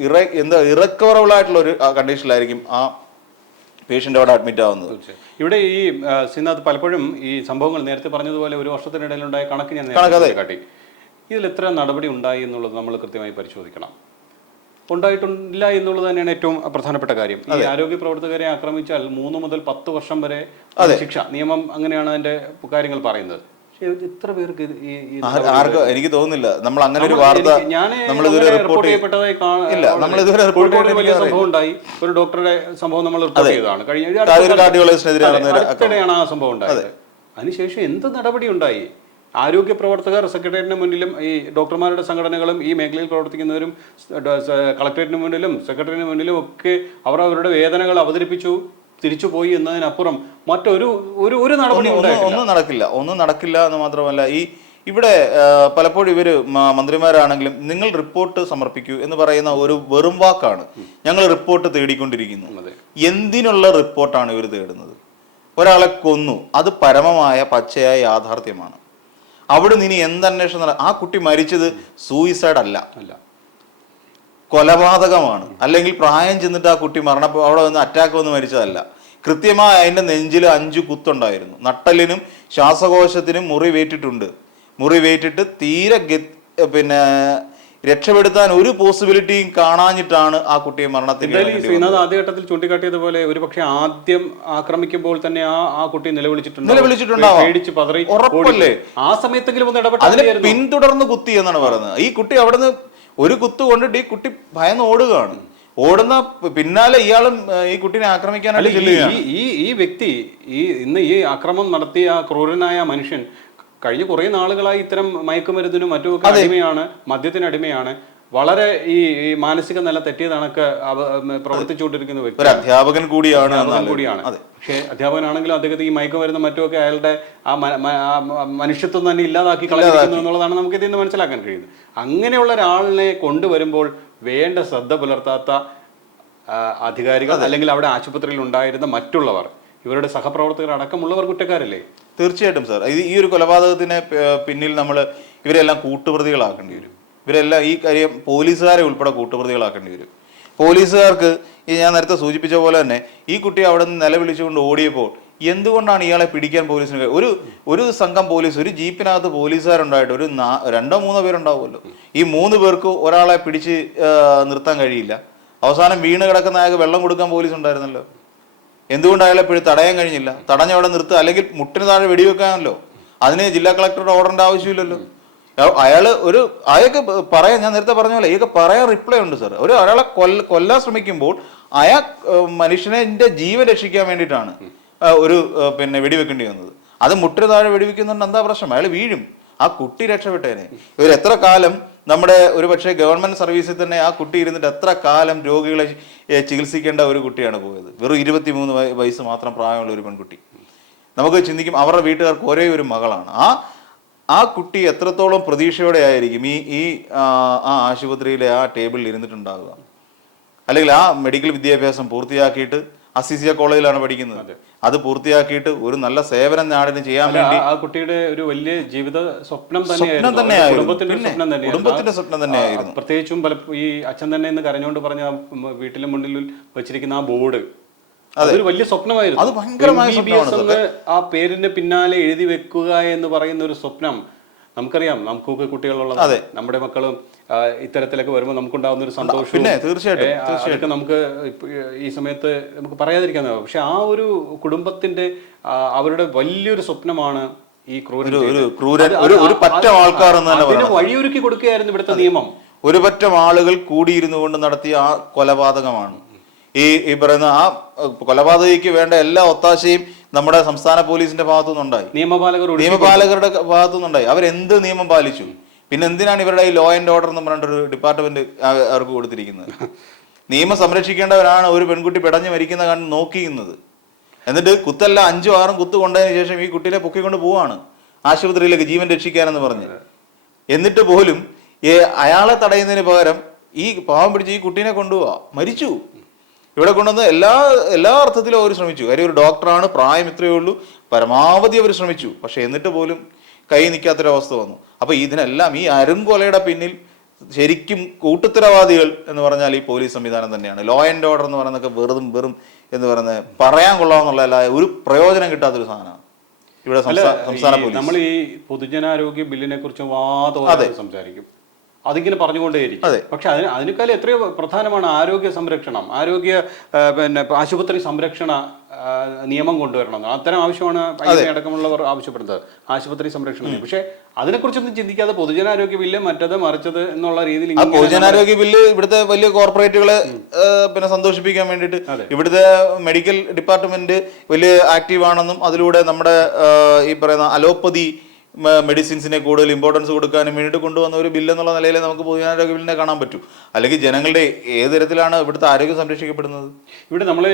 ഇറ എന്താ ഇറക്കവറബിൾ ആയിട്ടുള്ള ഒരു കണ്ടീഷനിലായിരിക്കും ആ പേഷ്യന്റ് അവിടെ അഡ്മിറ്റ് ആവുന്നത്. ഇവിടെ ഈ ശ്രീനാഥ് പലപ്പോഴും ഈ സംഭവങ്ങൾ നേരത്തെ പറഞ്ഞതുപോലെ ഒരു വർഷത്തിനിടയിലുണ്ടായ കണക്ക് ഞാൻ കാട്ടി ഇതിൽ എത്ര നടപടി ഉണ്ടായി എന്നുള്ളത് നമ്മൾ കൃത്യമായി പരിശോധിക്കണം. ഉണ്ടായിട്ടില്ല എന്നുള്ളത് തന്നെയാണ് ഏറ്റവും പ്രധാനപ്പെട്ട കാര്യം. ഈ ആരോഗ്യ പ്രവർത്തകരെ ആക്രമിച്ചാൽ മൂന്ന് മുതൽ പത്ത് വർഷം വരെ ശിക്ഷ. നിയമം അങ്ങനെയാണ് അതിന്റെ കാര്യങ്ങൾ പറയുന്നത്. ഇത്ര പേർക്ക് ഈ എനിക്ക് തോന്നുന്നില്ല. നമ്മൾ അങ്ങനെ ഒരു വാർത്ത നമ്മൾ ഇതുവരെ റിപ്പോർട്ട് ചെയ്യപ്പെട്ടതായി ഇല്ല, നമ്മൾ ഇതുവരെ റിപ്പോർട്ട് വലിയ സംഭവം ഉണ്ടായി ഒരു ഡോക്ടറുടെ സംഭവം നമ്മൾ റിപ്പോർട്ട് ചെയ്തതാണ്. കഴിഞ്ഞ അടുത്തിടെയാണ് ആ സംഭവം ഉണ്ടായത്. അതിനുശേഷം എന്ത് നടപടി ഉണ്ടായി? ആരോഗ്യ പ്രവർത്തകർ സെക്രട്ടേറിയറ്റിന് മുന്നിലും ഈ ഡോക്ടർമാരുടെ സംഘടനകളും ഈ മേഖലയിൽ പ്രവർത്തിക്കുന്നവരും കളക്ടറേറ്റിന് മുന്നിലും സെക്രട്ടറിന് മുന്നിലും ഒക്കെ അവർ അവരുടെ വേദനകൾ അവതരിപ്പിച്ചു തിരിച്ചു പോയി എന്നതിനപ്പുറം മറ്റൊരു ഒരു ഒരു നടപടി ഒന്നും നടക്കില്ല. ഒന്നും നടക്കില്ല എന്ന് മാത്രമല്ല ഈ ഇവിടെ പലപ്പോഴും ഇവർ മന്ത്രിമാരാണെങ്കിലും നിങ്ങൾ റിപ്പോർട്ട് സമർപ്പിക്കൂ എന്ന് പറയുന്ന ഒരു വെറും വാക്കാണ്. ഞങ്ങൾ റിപ്പോർട്ട് തേടിക്കൊണ്ടിരിക്കുന്നു. എന്തിനുള്ള റിപ്പോർട്ടാണ് ഇവർ തേടുന്നത്? ഒരാളെ കൊന്നു. അത് പരമമായ പച്ചയായ യാഥാർത്ഥ്യമാണ്. അവിടെ നിന്ന് ഇനി എന്തന്വേഷണം നട- ആ കുട്ടി മരിച്ചത് സൂയിസൈഡ് അല്ല. അല്ല. കൊലപാതകമാണ്. അല്ലെങ്കിൽ പ്രായം ചെന്നിട്ട് ആ കുട്ടി മരണപ്പോ അവിടെ വന്ന് അറ്റാക്ക് വന്ന് മരിച്ചതല്ല. കൃത്യമായി അതിന്റെ നെഞ്ചിൽ അഞ്ച് കുത്തുണ്ടായിരുന്നു. നട്ടലിനും ശ്വാസകോശത്തിനും മുറിവേറ്റിട്ടുണ്ട് മുറിവേറ്റിട്ട് തീരെ ഗ- പിന്നെ രക്ഷപ്പെടുത്താൻ ഒരു പോസിബിലിറ്റിയും കാണാഞ്ഞിട്ടാണ് ആ കുട്ടിയെ മരണത്തിൽ ശ്രീനാഥ് ആദ്യഘട്ടത്തിൽ ചൂണ്ടിക്കാട്ടിയതുപോലെ ഒരുപക്ഷെ ആദ്യം ആക്രമിക്കുമ്പോൾ തന്നെ ആ ആ കുട്ടി നിലവിളിച്ചിട്ടുണ്ട് നിലവിളിച്ചിട്ടുണ്ടാവും. ഉറപ്പല്ലേ? ആ സമയത്തെങ്കിലും ഒന്ന് അതിനെ ഇടപെട്ടായിരുന്നു പിന്തുടർന്ന് കുത്തി എന്നാണ് പറയുന്നത്. ഈ കുട്ടി അവിടുന്ന് ഒരു കുത്ത് കൊണ്ടിട്ട് ഈ കുട്ടി ഭയന്ന് ഓടുകയാണ്. ഓടുന്ന പിന്നാലെ ഇയാളും ഈ കുട്ടീനെ ആക്രമിക്കാനായിട്ട് ഈ- ചെല്ലുകയാണ്. ഈ ഈ ഈ വ്യക്തി ഈ ഇന്ന് ഈ ആക്രമം നടത്തിയ ക്രൂരനായ മനുഷ്യൻ കഴിഞ്ഞ കുറേ നാളുകളായി ഇത്തരം മയക്കുമരുന്നിനും മറ്റുമൊക്കെ അടിമയാണ് മദ്യത്തിന് അടിമയാണ്. വളരെ ഈ മാനസിക നില തെറ്റിയതാണൊക്കെ പ്രവർത്തിച്ചുകൊണ്ടിരിക്കുന്ന വ്യക്തി. ഒരു അധ്യാപകൻ കൂടിയാണ് കൂടിയാണ്. പക്ഷേ അധ്യാപകനാണെങ്കിലും അദ്ദേഹത്തെ ഈ മയക്കുമരുന്ന് മറ്റുമൊക്കെ അയാളുടെ ആ മനുഷ്യത്വം തന്നെ ഇല്ലാതാക്കി കളഞ്ഞിരിക്കുന്നു എന്നുള്ളതാണ് നമുക്ക് ഇതിൽ നിന്ന് മനസ്സിലാക്കാൻ കഴിയുന്നത്. അങ്ങനെയുള്ള ഒരാളിനെ കൊണ്ടുവരുമ്പോൾ വേണ്ട ശ്രദ്ധ പുലർത്താത്ത അധികാരികൾ അല്ലെങ്കിൽ അവിടെ ആശുപത്രിയിൽ ഉണ്ടായിരുന്ന മറ്റുള്ളവർ ഇവരുടെ സഹപ്രവർത്തകർ അടക്കമുള്ളവർ കുറ്റക്കാരല്ലേ? തീർച്ചയായിട്ടും സാർ. ഈ ഒരു കൊലപാതകത്തിന് പിന്നിൽ നമ്മൾ ഇവരെല്ലാം കൂട്ടുപ്രതികളാക്കേണ്ടി വരും. ഇവരെല്ലാം ഈ കാര്യം പോലീസുകാരെ ഉൾപ്പെടെ കൂട്ടുപ്രതികളാക്കേണ്ടി വരും. പോലീസുകാർക്ക് ഞാൻ നേരത്തെ സൂചിപ്പിച്ച പോലെ തന്നെ ഈ കുട്ടി അവിടെ നിന്ന് നിലവിളിച്ചുകൊണ്ട് ഓടിയപ്പോൾ എന്തുകൊണ്ടാണ് ഇയാളെ പിടിക്കാൻ പോലീസിന് ഒരു ഒരു സംഘം പോലീസ് ഒരു ജീപ്പിനകത്ത് പോലീസുകാരുണ്ടായിട്ട് ഒരു രണ്ടോ മൂന്നോ പേരുണ്ടാവുമല്ലോ. ഈ മൂന്ന് പേർക്ക് ഒരാളെ പിടിച്ച് നിർത്താൻ കഴിയില്ല. അവസാനം വീണ് കിടക്കുന്ന അയാൾക്ക് വെള്ളം കൊടുക്കാൻ പോലീസ് ഉണ്ടായിരുന്നല്ലോ എന്തുകൊണ്ട് അയാളെ ഇപ്പോഴും തടയാൻ കഴിഞ്ഞില്ല. തടഞ്ഞ അവിടെ നിർത്തുക. അല്ലെങ്കിൽ മുട്ടിന് താഴെ വെടിവെക്കാനല്ലോ അതിന് ജില്ലാ കളക്ടറുടെ ഓർഡറിന്റെ ആവശ്യമില്ലല്ലോ. അയാൾ ഒരു അയാൾക്ക് പറയാൻ ഞാൻ നേരത്തെ പറഞ്ഞ പോലെ ഇതൊക്കെ പറയാൻ റിപ്ലൈ ഉണ്ട് സാർ ഒരു ഒരാളെ കൊല്ല കൊല്ലാൻ ശ്രമിക്കുമ്പോൾ അയാൾ മനുഷ്യനെ ജീവൻ രക്ഷിക്കാൻ വേണ്ടിയിട്ടാണ് ഒരു പിന്നെ വെടിവെക്കേണ്ടി വന്നത്. അത് മുട്ടിന് താഴെ വെടിവെക്കുന്നുണ്ട് എന്താ പ്രശ്നം? അയാൾ വീഴും. ആ കുട്ടി രക്ഷപ്പെട്ടേനെ. ഇവർ എത്ര കാലം നമ്മുടെ ഒരു പക്ഷേ ഗവൺമെന്റ് സർവീസിൽ തന്നെ ആ കുട്ടി ഇരുന്നിട്ട് എത്ര കാലം രോഗികളെ ചികിത്സിക്കേണ്ട ഒരു കുട്ടിയാണ് പോയത്. വെറും ഇരുപത്തിമൂന്ന് വയ- വയസ്സ് മാത്രം പ്രായമുള്ള ഒരു പെൺകുട്ടി. നമുക്ക് ചിന്തിക്കും അവരുടെ വീട്ടുകാർക്ക് ഒരേ ഒരു മകളാണ്. ആ ആ കുട്ടി എത്രത്തോളം പ്രതീക്ഷയോടെ ആയിരിക്കും ഈ ഈ ആ ആശുപത്രിയിലെ ആ ടേബിളിൽ ഇരുന്നിട്ടുണ്ടാകുക അല്ലെങ്കിൽ ആ മെഡിക്കൽ വിദ്യാഭ്യാസം പൂർത്തിയാക്കിയിട്ട് അസിസിയ കോളേജിലാണ് പഠിക്കുന്നത്. അത് പൂർത്തിയാക്കിയിട്ട് ഒരു നല്ല സേവനം നാടിന് ചെയ്യാൻ വേണ്ടി ആ- കുട്ടിയുടെ ഒരു വലിയ ജീവിത സ്വപ്നം സ്വപ്നം തന്നെയായിരുന്നു. കുടുംബത്തിന്റെ സ്വപ്നം തന്നെയായിരുന്നു. പ്രത്യേകിച്ചും പല ഈ അച്ഛൻ തന്നെ എന്ന് കരഞ്ഞുകൊണ്ട് പറഞ്ഞ വീട്ടിലെ മുന്നിൽ വെച്ചിരിക്കുന്ന ആ ബോർഡ്. അതൊരു വലിയ സ്വപ്നമായിരുന്നു. അത് ഭയങ്കരമായ ആ പേരിന്റെ പിന്നാലെ എഴുതി വെക്കുക എന്ന് പറയുന്ന ഒരു സ്വപ്നം നമുക്കറിയാം നമുക്കൊക്കെ കുട്ടികളുള്ള അതെ. നമ്മുടെ മക്കളും ഇത്തരത്തിലൊക്കെ വരുമ്പോൾ നമുക്കുണ്ടാകുന്ന ഒരു സന്തോഷം പിന്നെ തീർച്ചയായിട്ടും നമുക്ക് ഈ സമയത്ത് നമുക്ക് പറയാതിരിക്കാൻ പക്ഷെ ആ ഒരു കുടുംബത്തിന്റെ അവരുടെ വലിയൊരു സ്വപ്നമാണ് ഈ ക്രൂരൻ ഒരു- പറ്റം ആൾക്കാർ. വഴിയൊരുക്കി കൊടുക്കുകയായിരുന്നു ഇവിടുത്തെ നിയമം. ഒരു പറ്റം ആളുകൾ കൂടിയിരുന്നു കൊണ്ട് നടത്തിയ ആ കൊലപാതകമാണ്. ഈ ഈ പറയുന്ന ആ കൊലപാതകയ്ക്ക് വേണ്ട എല്ലാ ഒത്താശയും നമ്മുടെ സംസ്ഥാന പോലീസിന്റെ ഭാഗത്തു നിന്നുണ്ടായി നിയമപാലകർ നിയമപാലകരുടെ ഭാഗത്തു നിന്നുണ്ടായി അവരെന്ത് നിയമം പാലിച്ചു? പിന്നെ എന്തിനാണ് ഇവരുടെ ഈ ലോ ആൻഡ് ഓർഡർ എന്ന് പറഞ്ഞിട്ടൊരു ഡിപ്പാർട്ട്മെന്റ് അവർക്ക് കൊടുത്തിരിക്കുന്നത്? നിയമം സംരക്ഷിക്കേണ്ടവരാണ് ഒരു പെൺകുട്ടി പിടഞ്ഞു മരിക്കുന്ന കണ്ട് നോക്കിയിരുന്നത്. എന്നിട്ട് കുത്തല്ല അഞ്ചും ആറും കുത്തു കൊണ്ടതിന് ശേഷം ഈ കുട്ടിയെ പൊക്കിക്കൊണ്ട് പോവാണ്. ആശുപത്രിയിലേക്ക് ജീവൻ രക്ഷിക്കാനെന്ന് പറഞ്ഞ്. എന്നിട്ട് പോലും അയാളെ തടയുന്നതിന് പകരം ഈ പാവം പിടിച്ച് ഈ കുട്ടീനെ കൊണ്ടുപോവാ. മരിച്ചു. ഇവിടെ കൊണ്ടുവന്ന് എല്ലാ എല്ലാ അർത്ഥത്തിലും അവർ ശ്രമിച്ചു. കാര്യം ഒരു ഡോക്ടറാണ് പ്രായം ഇത്രയേ ഉള്ളൂ പരമാവധി അവർ ശ്രമിച്ചു. പക്ഷെ എന്നിട്ട് പോലും കൈ നിൽക്കാത്തൊരവസ്ഥ വന്നു. അപ്പോൾ ഇതിനെല്ലാം ഈ അരുംകൊലയുടെ പിന്നിൽ ശരിക്കും കൂട്ടുത്തരവാദികൾ എന്ന് പറഞ്ഞാൽ ഈ പോലീസ് സംവിധാനം തന്നെയാണ്. ലോ ആൻഡ് ഓർഡർ എന്ന് പറയുന്നതൊക്കെ വെറുതും വെറും എന്ന് പറയുന്നത് പറയാൻ കൊള്ളാമെന്നുള്ള ഒരു പ്രയോജനം കിട്ടാത്തൊരു സാധനമാണ്. ഇവിടെ സംസ്ഥാന സംസ്ഥാന പോലീസ്. നമ്മൾ ഈ പൊതുജനാരോഗ്യ ബില്ലിനെ കുറിച്ച് വാദം സംസാരിക്കും. അതിങ്ങനെ പറഞ്ഞുകൊണ്ടേയിരിക്കും. അതെ. പക്ഷെ അതിന് അതിനേക്കാൾ എത്രയോ പ്രധാനമാണ് ആരോഗ്യ സംരക്ഷണം. ആരോഗ്യ പിന്നെ ആശുപത്രി സംരക്ഷണ നിയമം കൊണ്ടുവരണം. അത്തരം ആവശ്യമാണ് അടക്കമുള്ളവർ ആവശ്യപ്പെടുന്നത്. ആശുപത്രി സംരക്ഷണം പക്ഷെ അതിനെക്കുറിച്ചൊന്നും ചിന്തിക്കാതെ പൊതുജനാരോഗ്യ ബില്ല് മറ്റത് മറിച്ചത് എന്നുള്ള രീതിയിൽ പൊതുജനാരോഗ്യ ബില്ല് ഇവിടുത്തെ വലിയ കോർപ്പറേറ്റുകളെ പിന്നെ സന്തോഷിപ്പിക്കാൻ വേണ്ടിയിട്ട് ഇവിടുത്തെ മെഡിക്കൽ ഡിപ്പാർട്ട്മെന്റ് വലിയ ആക്റ്റീവ് ആണെന്നും അതിലൂടെ നമ്മുടെ ഈ പറയുന്ന അലോപ്പതി മെഡിസിൻസിനെ കൂടുതൽ ഇമ്പോർട്ടൻസ് കൊടുക്കാനും വേണ്ടിയിട്ട് കൊണ്ടുവന്ന ഒരു ബില്ല് എന്നുള്ള നിലയിൽ നമുക്ക് പൊതുജനാരോഗ്യ ബില്ലിനെ കാണാൻ പറ്റും. അല്ലെങ്കിൽ ജനങ്ങളുടെ ഏത് തരത്തിലാണ് ഇവിടുത്തെ ആരോഗ്യം സംരക്ഷിക്കപ്പെടുന്നത്? ഇവിടെ നമ്മൾ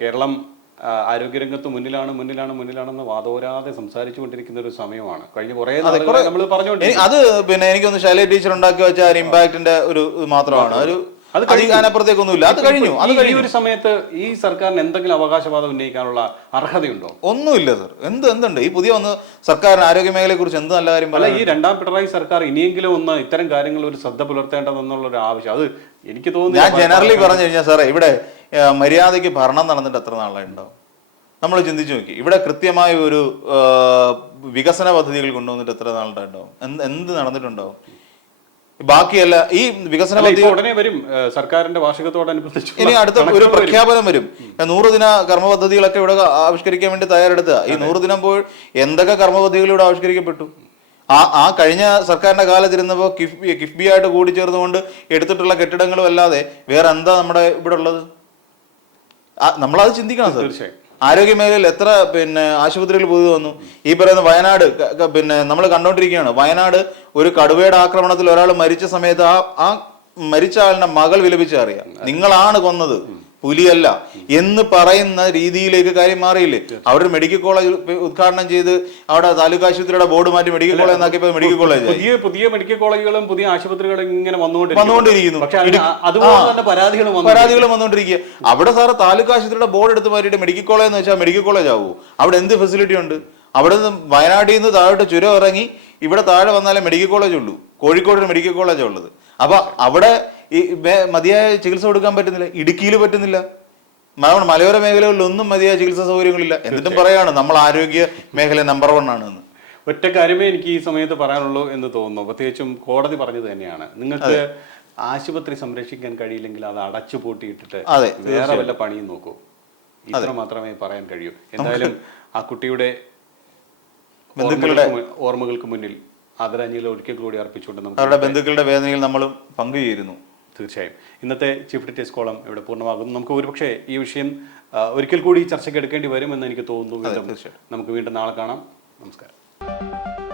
കേരളം ആ, ആരോഗ്യരംഗത്ത് മുന്നിലാണ് മുന്നിലാണ് മുന്നിലാണെന്ന് വാദോരാതെ സംസാരിച്ചു കൊണ്ടിരിക്കുന്ന ഒരു സമയമാണ്. കഴിഞ്ഞ കുറേ നമ്മൾ പറഞ്ഞുകൊണ്ടിരിക്കും അത് പിന്നെ എനിക്കൊന്ന് ശൈല ടീച്ചർ ഉണ്ടാക്കി വെച്ച ഒരു ഇമ്പാക്റ്റിന്റെ ഒരു മാത്രമാണ്. ഒരു അത് അതിനപ്പുറത്തേക്കൊന്നുമില്ല അത് കഴിഞ്ഞു. അത് ഈ- ഒരു സമയത്ത് ഈ സർക്കാരിന് എന്തെങ്കിലും അവകാശവാദം ഉന്നയിക്കാനുള്ള അർഹതയുണ്ടോ? ഒന്നുമില്ല സർ. എന്ത് എന്തുണ്ട്? ഈ പുതിയ വന്ന് സർക്കാരിന് ആരോഗ്യ മേഖലയെ കുറിച്ച് എന്ത് നല്ല കാര്യം അല്ല ഈ രണ്ടാം പിണറായി സർക്കാർ ഇനിയെങ്കിലും ഒന്ന് ഇത്തരം കാര്യങ്ങൾ ഒരു ശ്രദ്ധ പുലർത്തേണ്ടതെന്നുള്ള ഒരു ആവശ്യം. അത് എനിക്ക് തോന്നുന്നു ഞാൻ ജനറലി പറഞ്ഞു കഴിഞ്ഞാൽ സാറേ ഇവിടെ മര്യാദയ്ക്ക് ഭരണം നടന്നിട്ട് എത്ര നാളുണ്ടോ നമ്മൾ ചിന്തിച്ചു നോക്കി. ഇവിടെ കൃത്യമായ ഒരു വികസന പദ്ധതികൾ കൊണ്ടുവന്നിട്ട് എത്ര നാളുണ്ടോ എന്ത് എന്ത് നടന്നിട്ടുണ്ടാവും? ബാക്കിയല്ല ഈ വികസന പദ്ധതി ഉടനെ വരും. സർക്കാരിന്റെ വാർഷികത്തോടനുബന്ധിച്ച് ഇനി അടുത്ത ഒരു പ്രഖ്യാപനം വരും. നൂറ് ദിന കർമ്മ പദ്ധതികളൊക്കെ ഇവിടെ ആവിഷ്കരിക്കാൻ വേണ്ടി തയ്യാറെടുത്ത ഈ നൂറ് ദിനം പോയി എന്തൊക്കെ കർമ്മ പദ്ധതികൾ ഇവിടെ ആവിഷ്കരിക്കപ്പെട്ടു? ആ ആ കഴിഞ്ഞ സർക്കാരിന്റെ കാലത്തിരുന്നപ്പോൾ കിഫ്ബി കിഫ്ബി ആയിട്ട് കൂടി ചേർന്നുകൊണ്ട് എടുത്തിട്ടുള്ള കെട്ടിടങ്ങളും അല്ലാതെ വേറെ എന്താ നമ്മുടെ ഇവിടെ ഉള്ളത്? നമ്മളത് ചിന്തിക്കണം തീർച്ചയായും. ആരോഗ്യ മേഖലയിൽ എത്ര പിന്നെ ആശുപത്രികൾ പുതിയത് വന്നു? ഈ പറയുന്ന വയനാട് പിന്നെ നമ്മൾ കണ്ടോണ്ടിരിക്കുകയാണ്. വയനാട് ഒരു കടുവയുടെ ആക്രമണത്തിൽ ഒരാൾ മരിച്ച സമയത്ത് ആ ആ മരിച്ച ആളിന്റെ മകൾ വിലപിച്ചറിയാം നിങ്ങളാണ് കൊന്നത്. പുലിയല്ല. എന്ന് പറയുന്ന രീതിയിലേക്ക് കാര്യം മാറിയില്ലേ? അവിടെ ഒരു മെഡിക്കൽ കോളേജ് ഉദ്ഘാടനം ചെയ്ത് അവിടെ താലൂക്ക് ആശുപത്രിയുടെ ബോർഡ് മാറ്റി മെഡിക്കൽ കോളേജ് എന്നാക്കിയപ്പോൾ മെഡിക്കൽ കോളേജ് പുതിയ പുതിയ മെഡിക്കൽ കോളേജുകളും പുതിയ ആശുപത്രികളും ഇങ്ങനെ വന്നുകൊണ്ടിരിക്കുന്നു. പക്ഷെ അതുപോലെ. തന്നെ പരാതികൾ വന്നു വന്നുകൊണ്ടിരിക്കുക. അവിടെ സാറ് താലൂക്ക് ആശുപത്രിയുടെ ബോർഡ് എടുത്ത് മാറ്റിയിട്ട് മെഡിക്കൽ കോളേജ് എന്ന് വെച്ചാൽ മെഡിക്കൽ കോളേജ് ആവുമോ അവിടെ എന്ത് ഫെസിലിറ്റി ഉണ്ട്? അവിടെ നിന്ന് വയനാട്ടിൽ നിന്ന് താഴോട്ട് ചുരം ഇറങ്ങി ഇവിടെ താഴെ വന്നാലേ മെഡിക്കൽ കോളേജ് ഉള്ളൂ. കോഴിക്കോട് മെഡിക്കൽ കോളേജ് ഉള്ളത്. അപ്പൊ അവിടെ ഈ മതിയായ ചികിത്സ കൊടുക്കാൻ പറ്റുന്നില്ല ഇടുക്കിയിൽ പറ്റുന്നില്ല. നമ്മുടെ മലയോര മേഖലകളിലൊന്നും മതിയായ ചികിത്സാ സൗകര്യങ്ങളില്ല. എന്നിട്ടും പറയാണ് നമ്മൾ ആരോഗ്യ മേഖല നമ്പർ വൺ ആണ് എന്ന് ഒറ്റ കാര്യമേ എനിക്ക് ഈ സമയത്ത് പറയാനുള്ളൂ എന്ന് തോന്നുന്നു. പ്രത്യേകിച്ചും കോടതി പറഞ്ഞത് തന്നെയാണ്. നിങ്ങൾക്ക് ആശുപത്രി സംരക്ഷിക്കാൻ കഴിയില്ലെങ്കിൽ അത് അടച്ചു പൂട്ടിയിട്ടിട്ട് വേറെ വല്ല പണിയും നോക്കൂ. ഇത്ര മാത്രമേ പറയാൻ കഴിയൂ. എന്തായാലും ആ കുട്ടിയുടെ ബന്ധുക്കളുടെ- ഓർമ്മകൾക്ക് മുന്നിൽ ആദരാഞ്ജലി ഒരിക്കൽ കൂടി അർപ്പിച്ചുകൊണ്ട് നമുക്ക് അവരുടെ ബന്ധുക്കളുടെ വേദനയിൽ നമ്മളും പങ്കുചേരുന്നു. തീർച്ചയായും. ഇന്നത്തെ ചീഫ് ഡിറ്റേഴ്സ് കോളം ഇവിടെ പൂർണമാകുന്നു. നമുക്ക് ഒരുപക്ഷെ ഈ വിഷയം ഒരിക്കൽ കൂടി ചർച്ചയ്ക്ക് എടുക്കേണ്ടി വരുമെന്ന് എനിക്ക് തോന്നുന്നു. നമുക്ക് വീണ്ടും നാളെ കാണാം. നമസ്കാരം.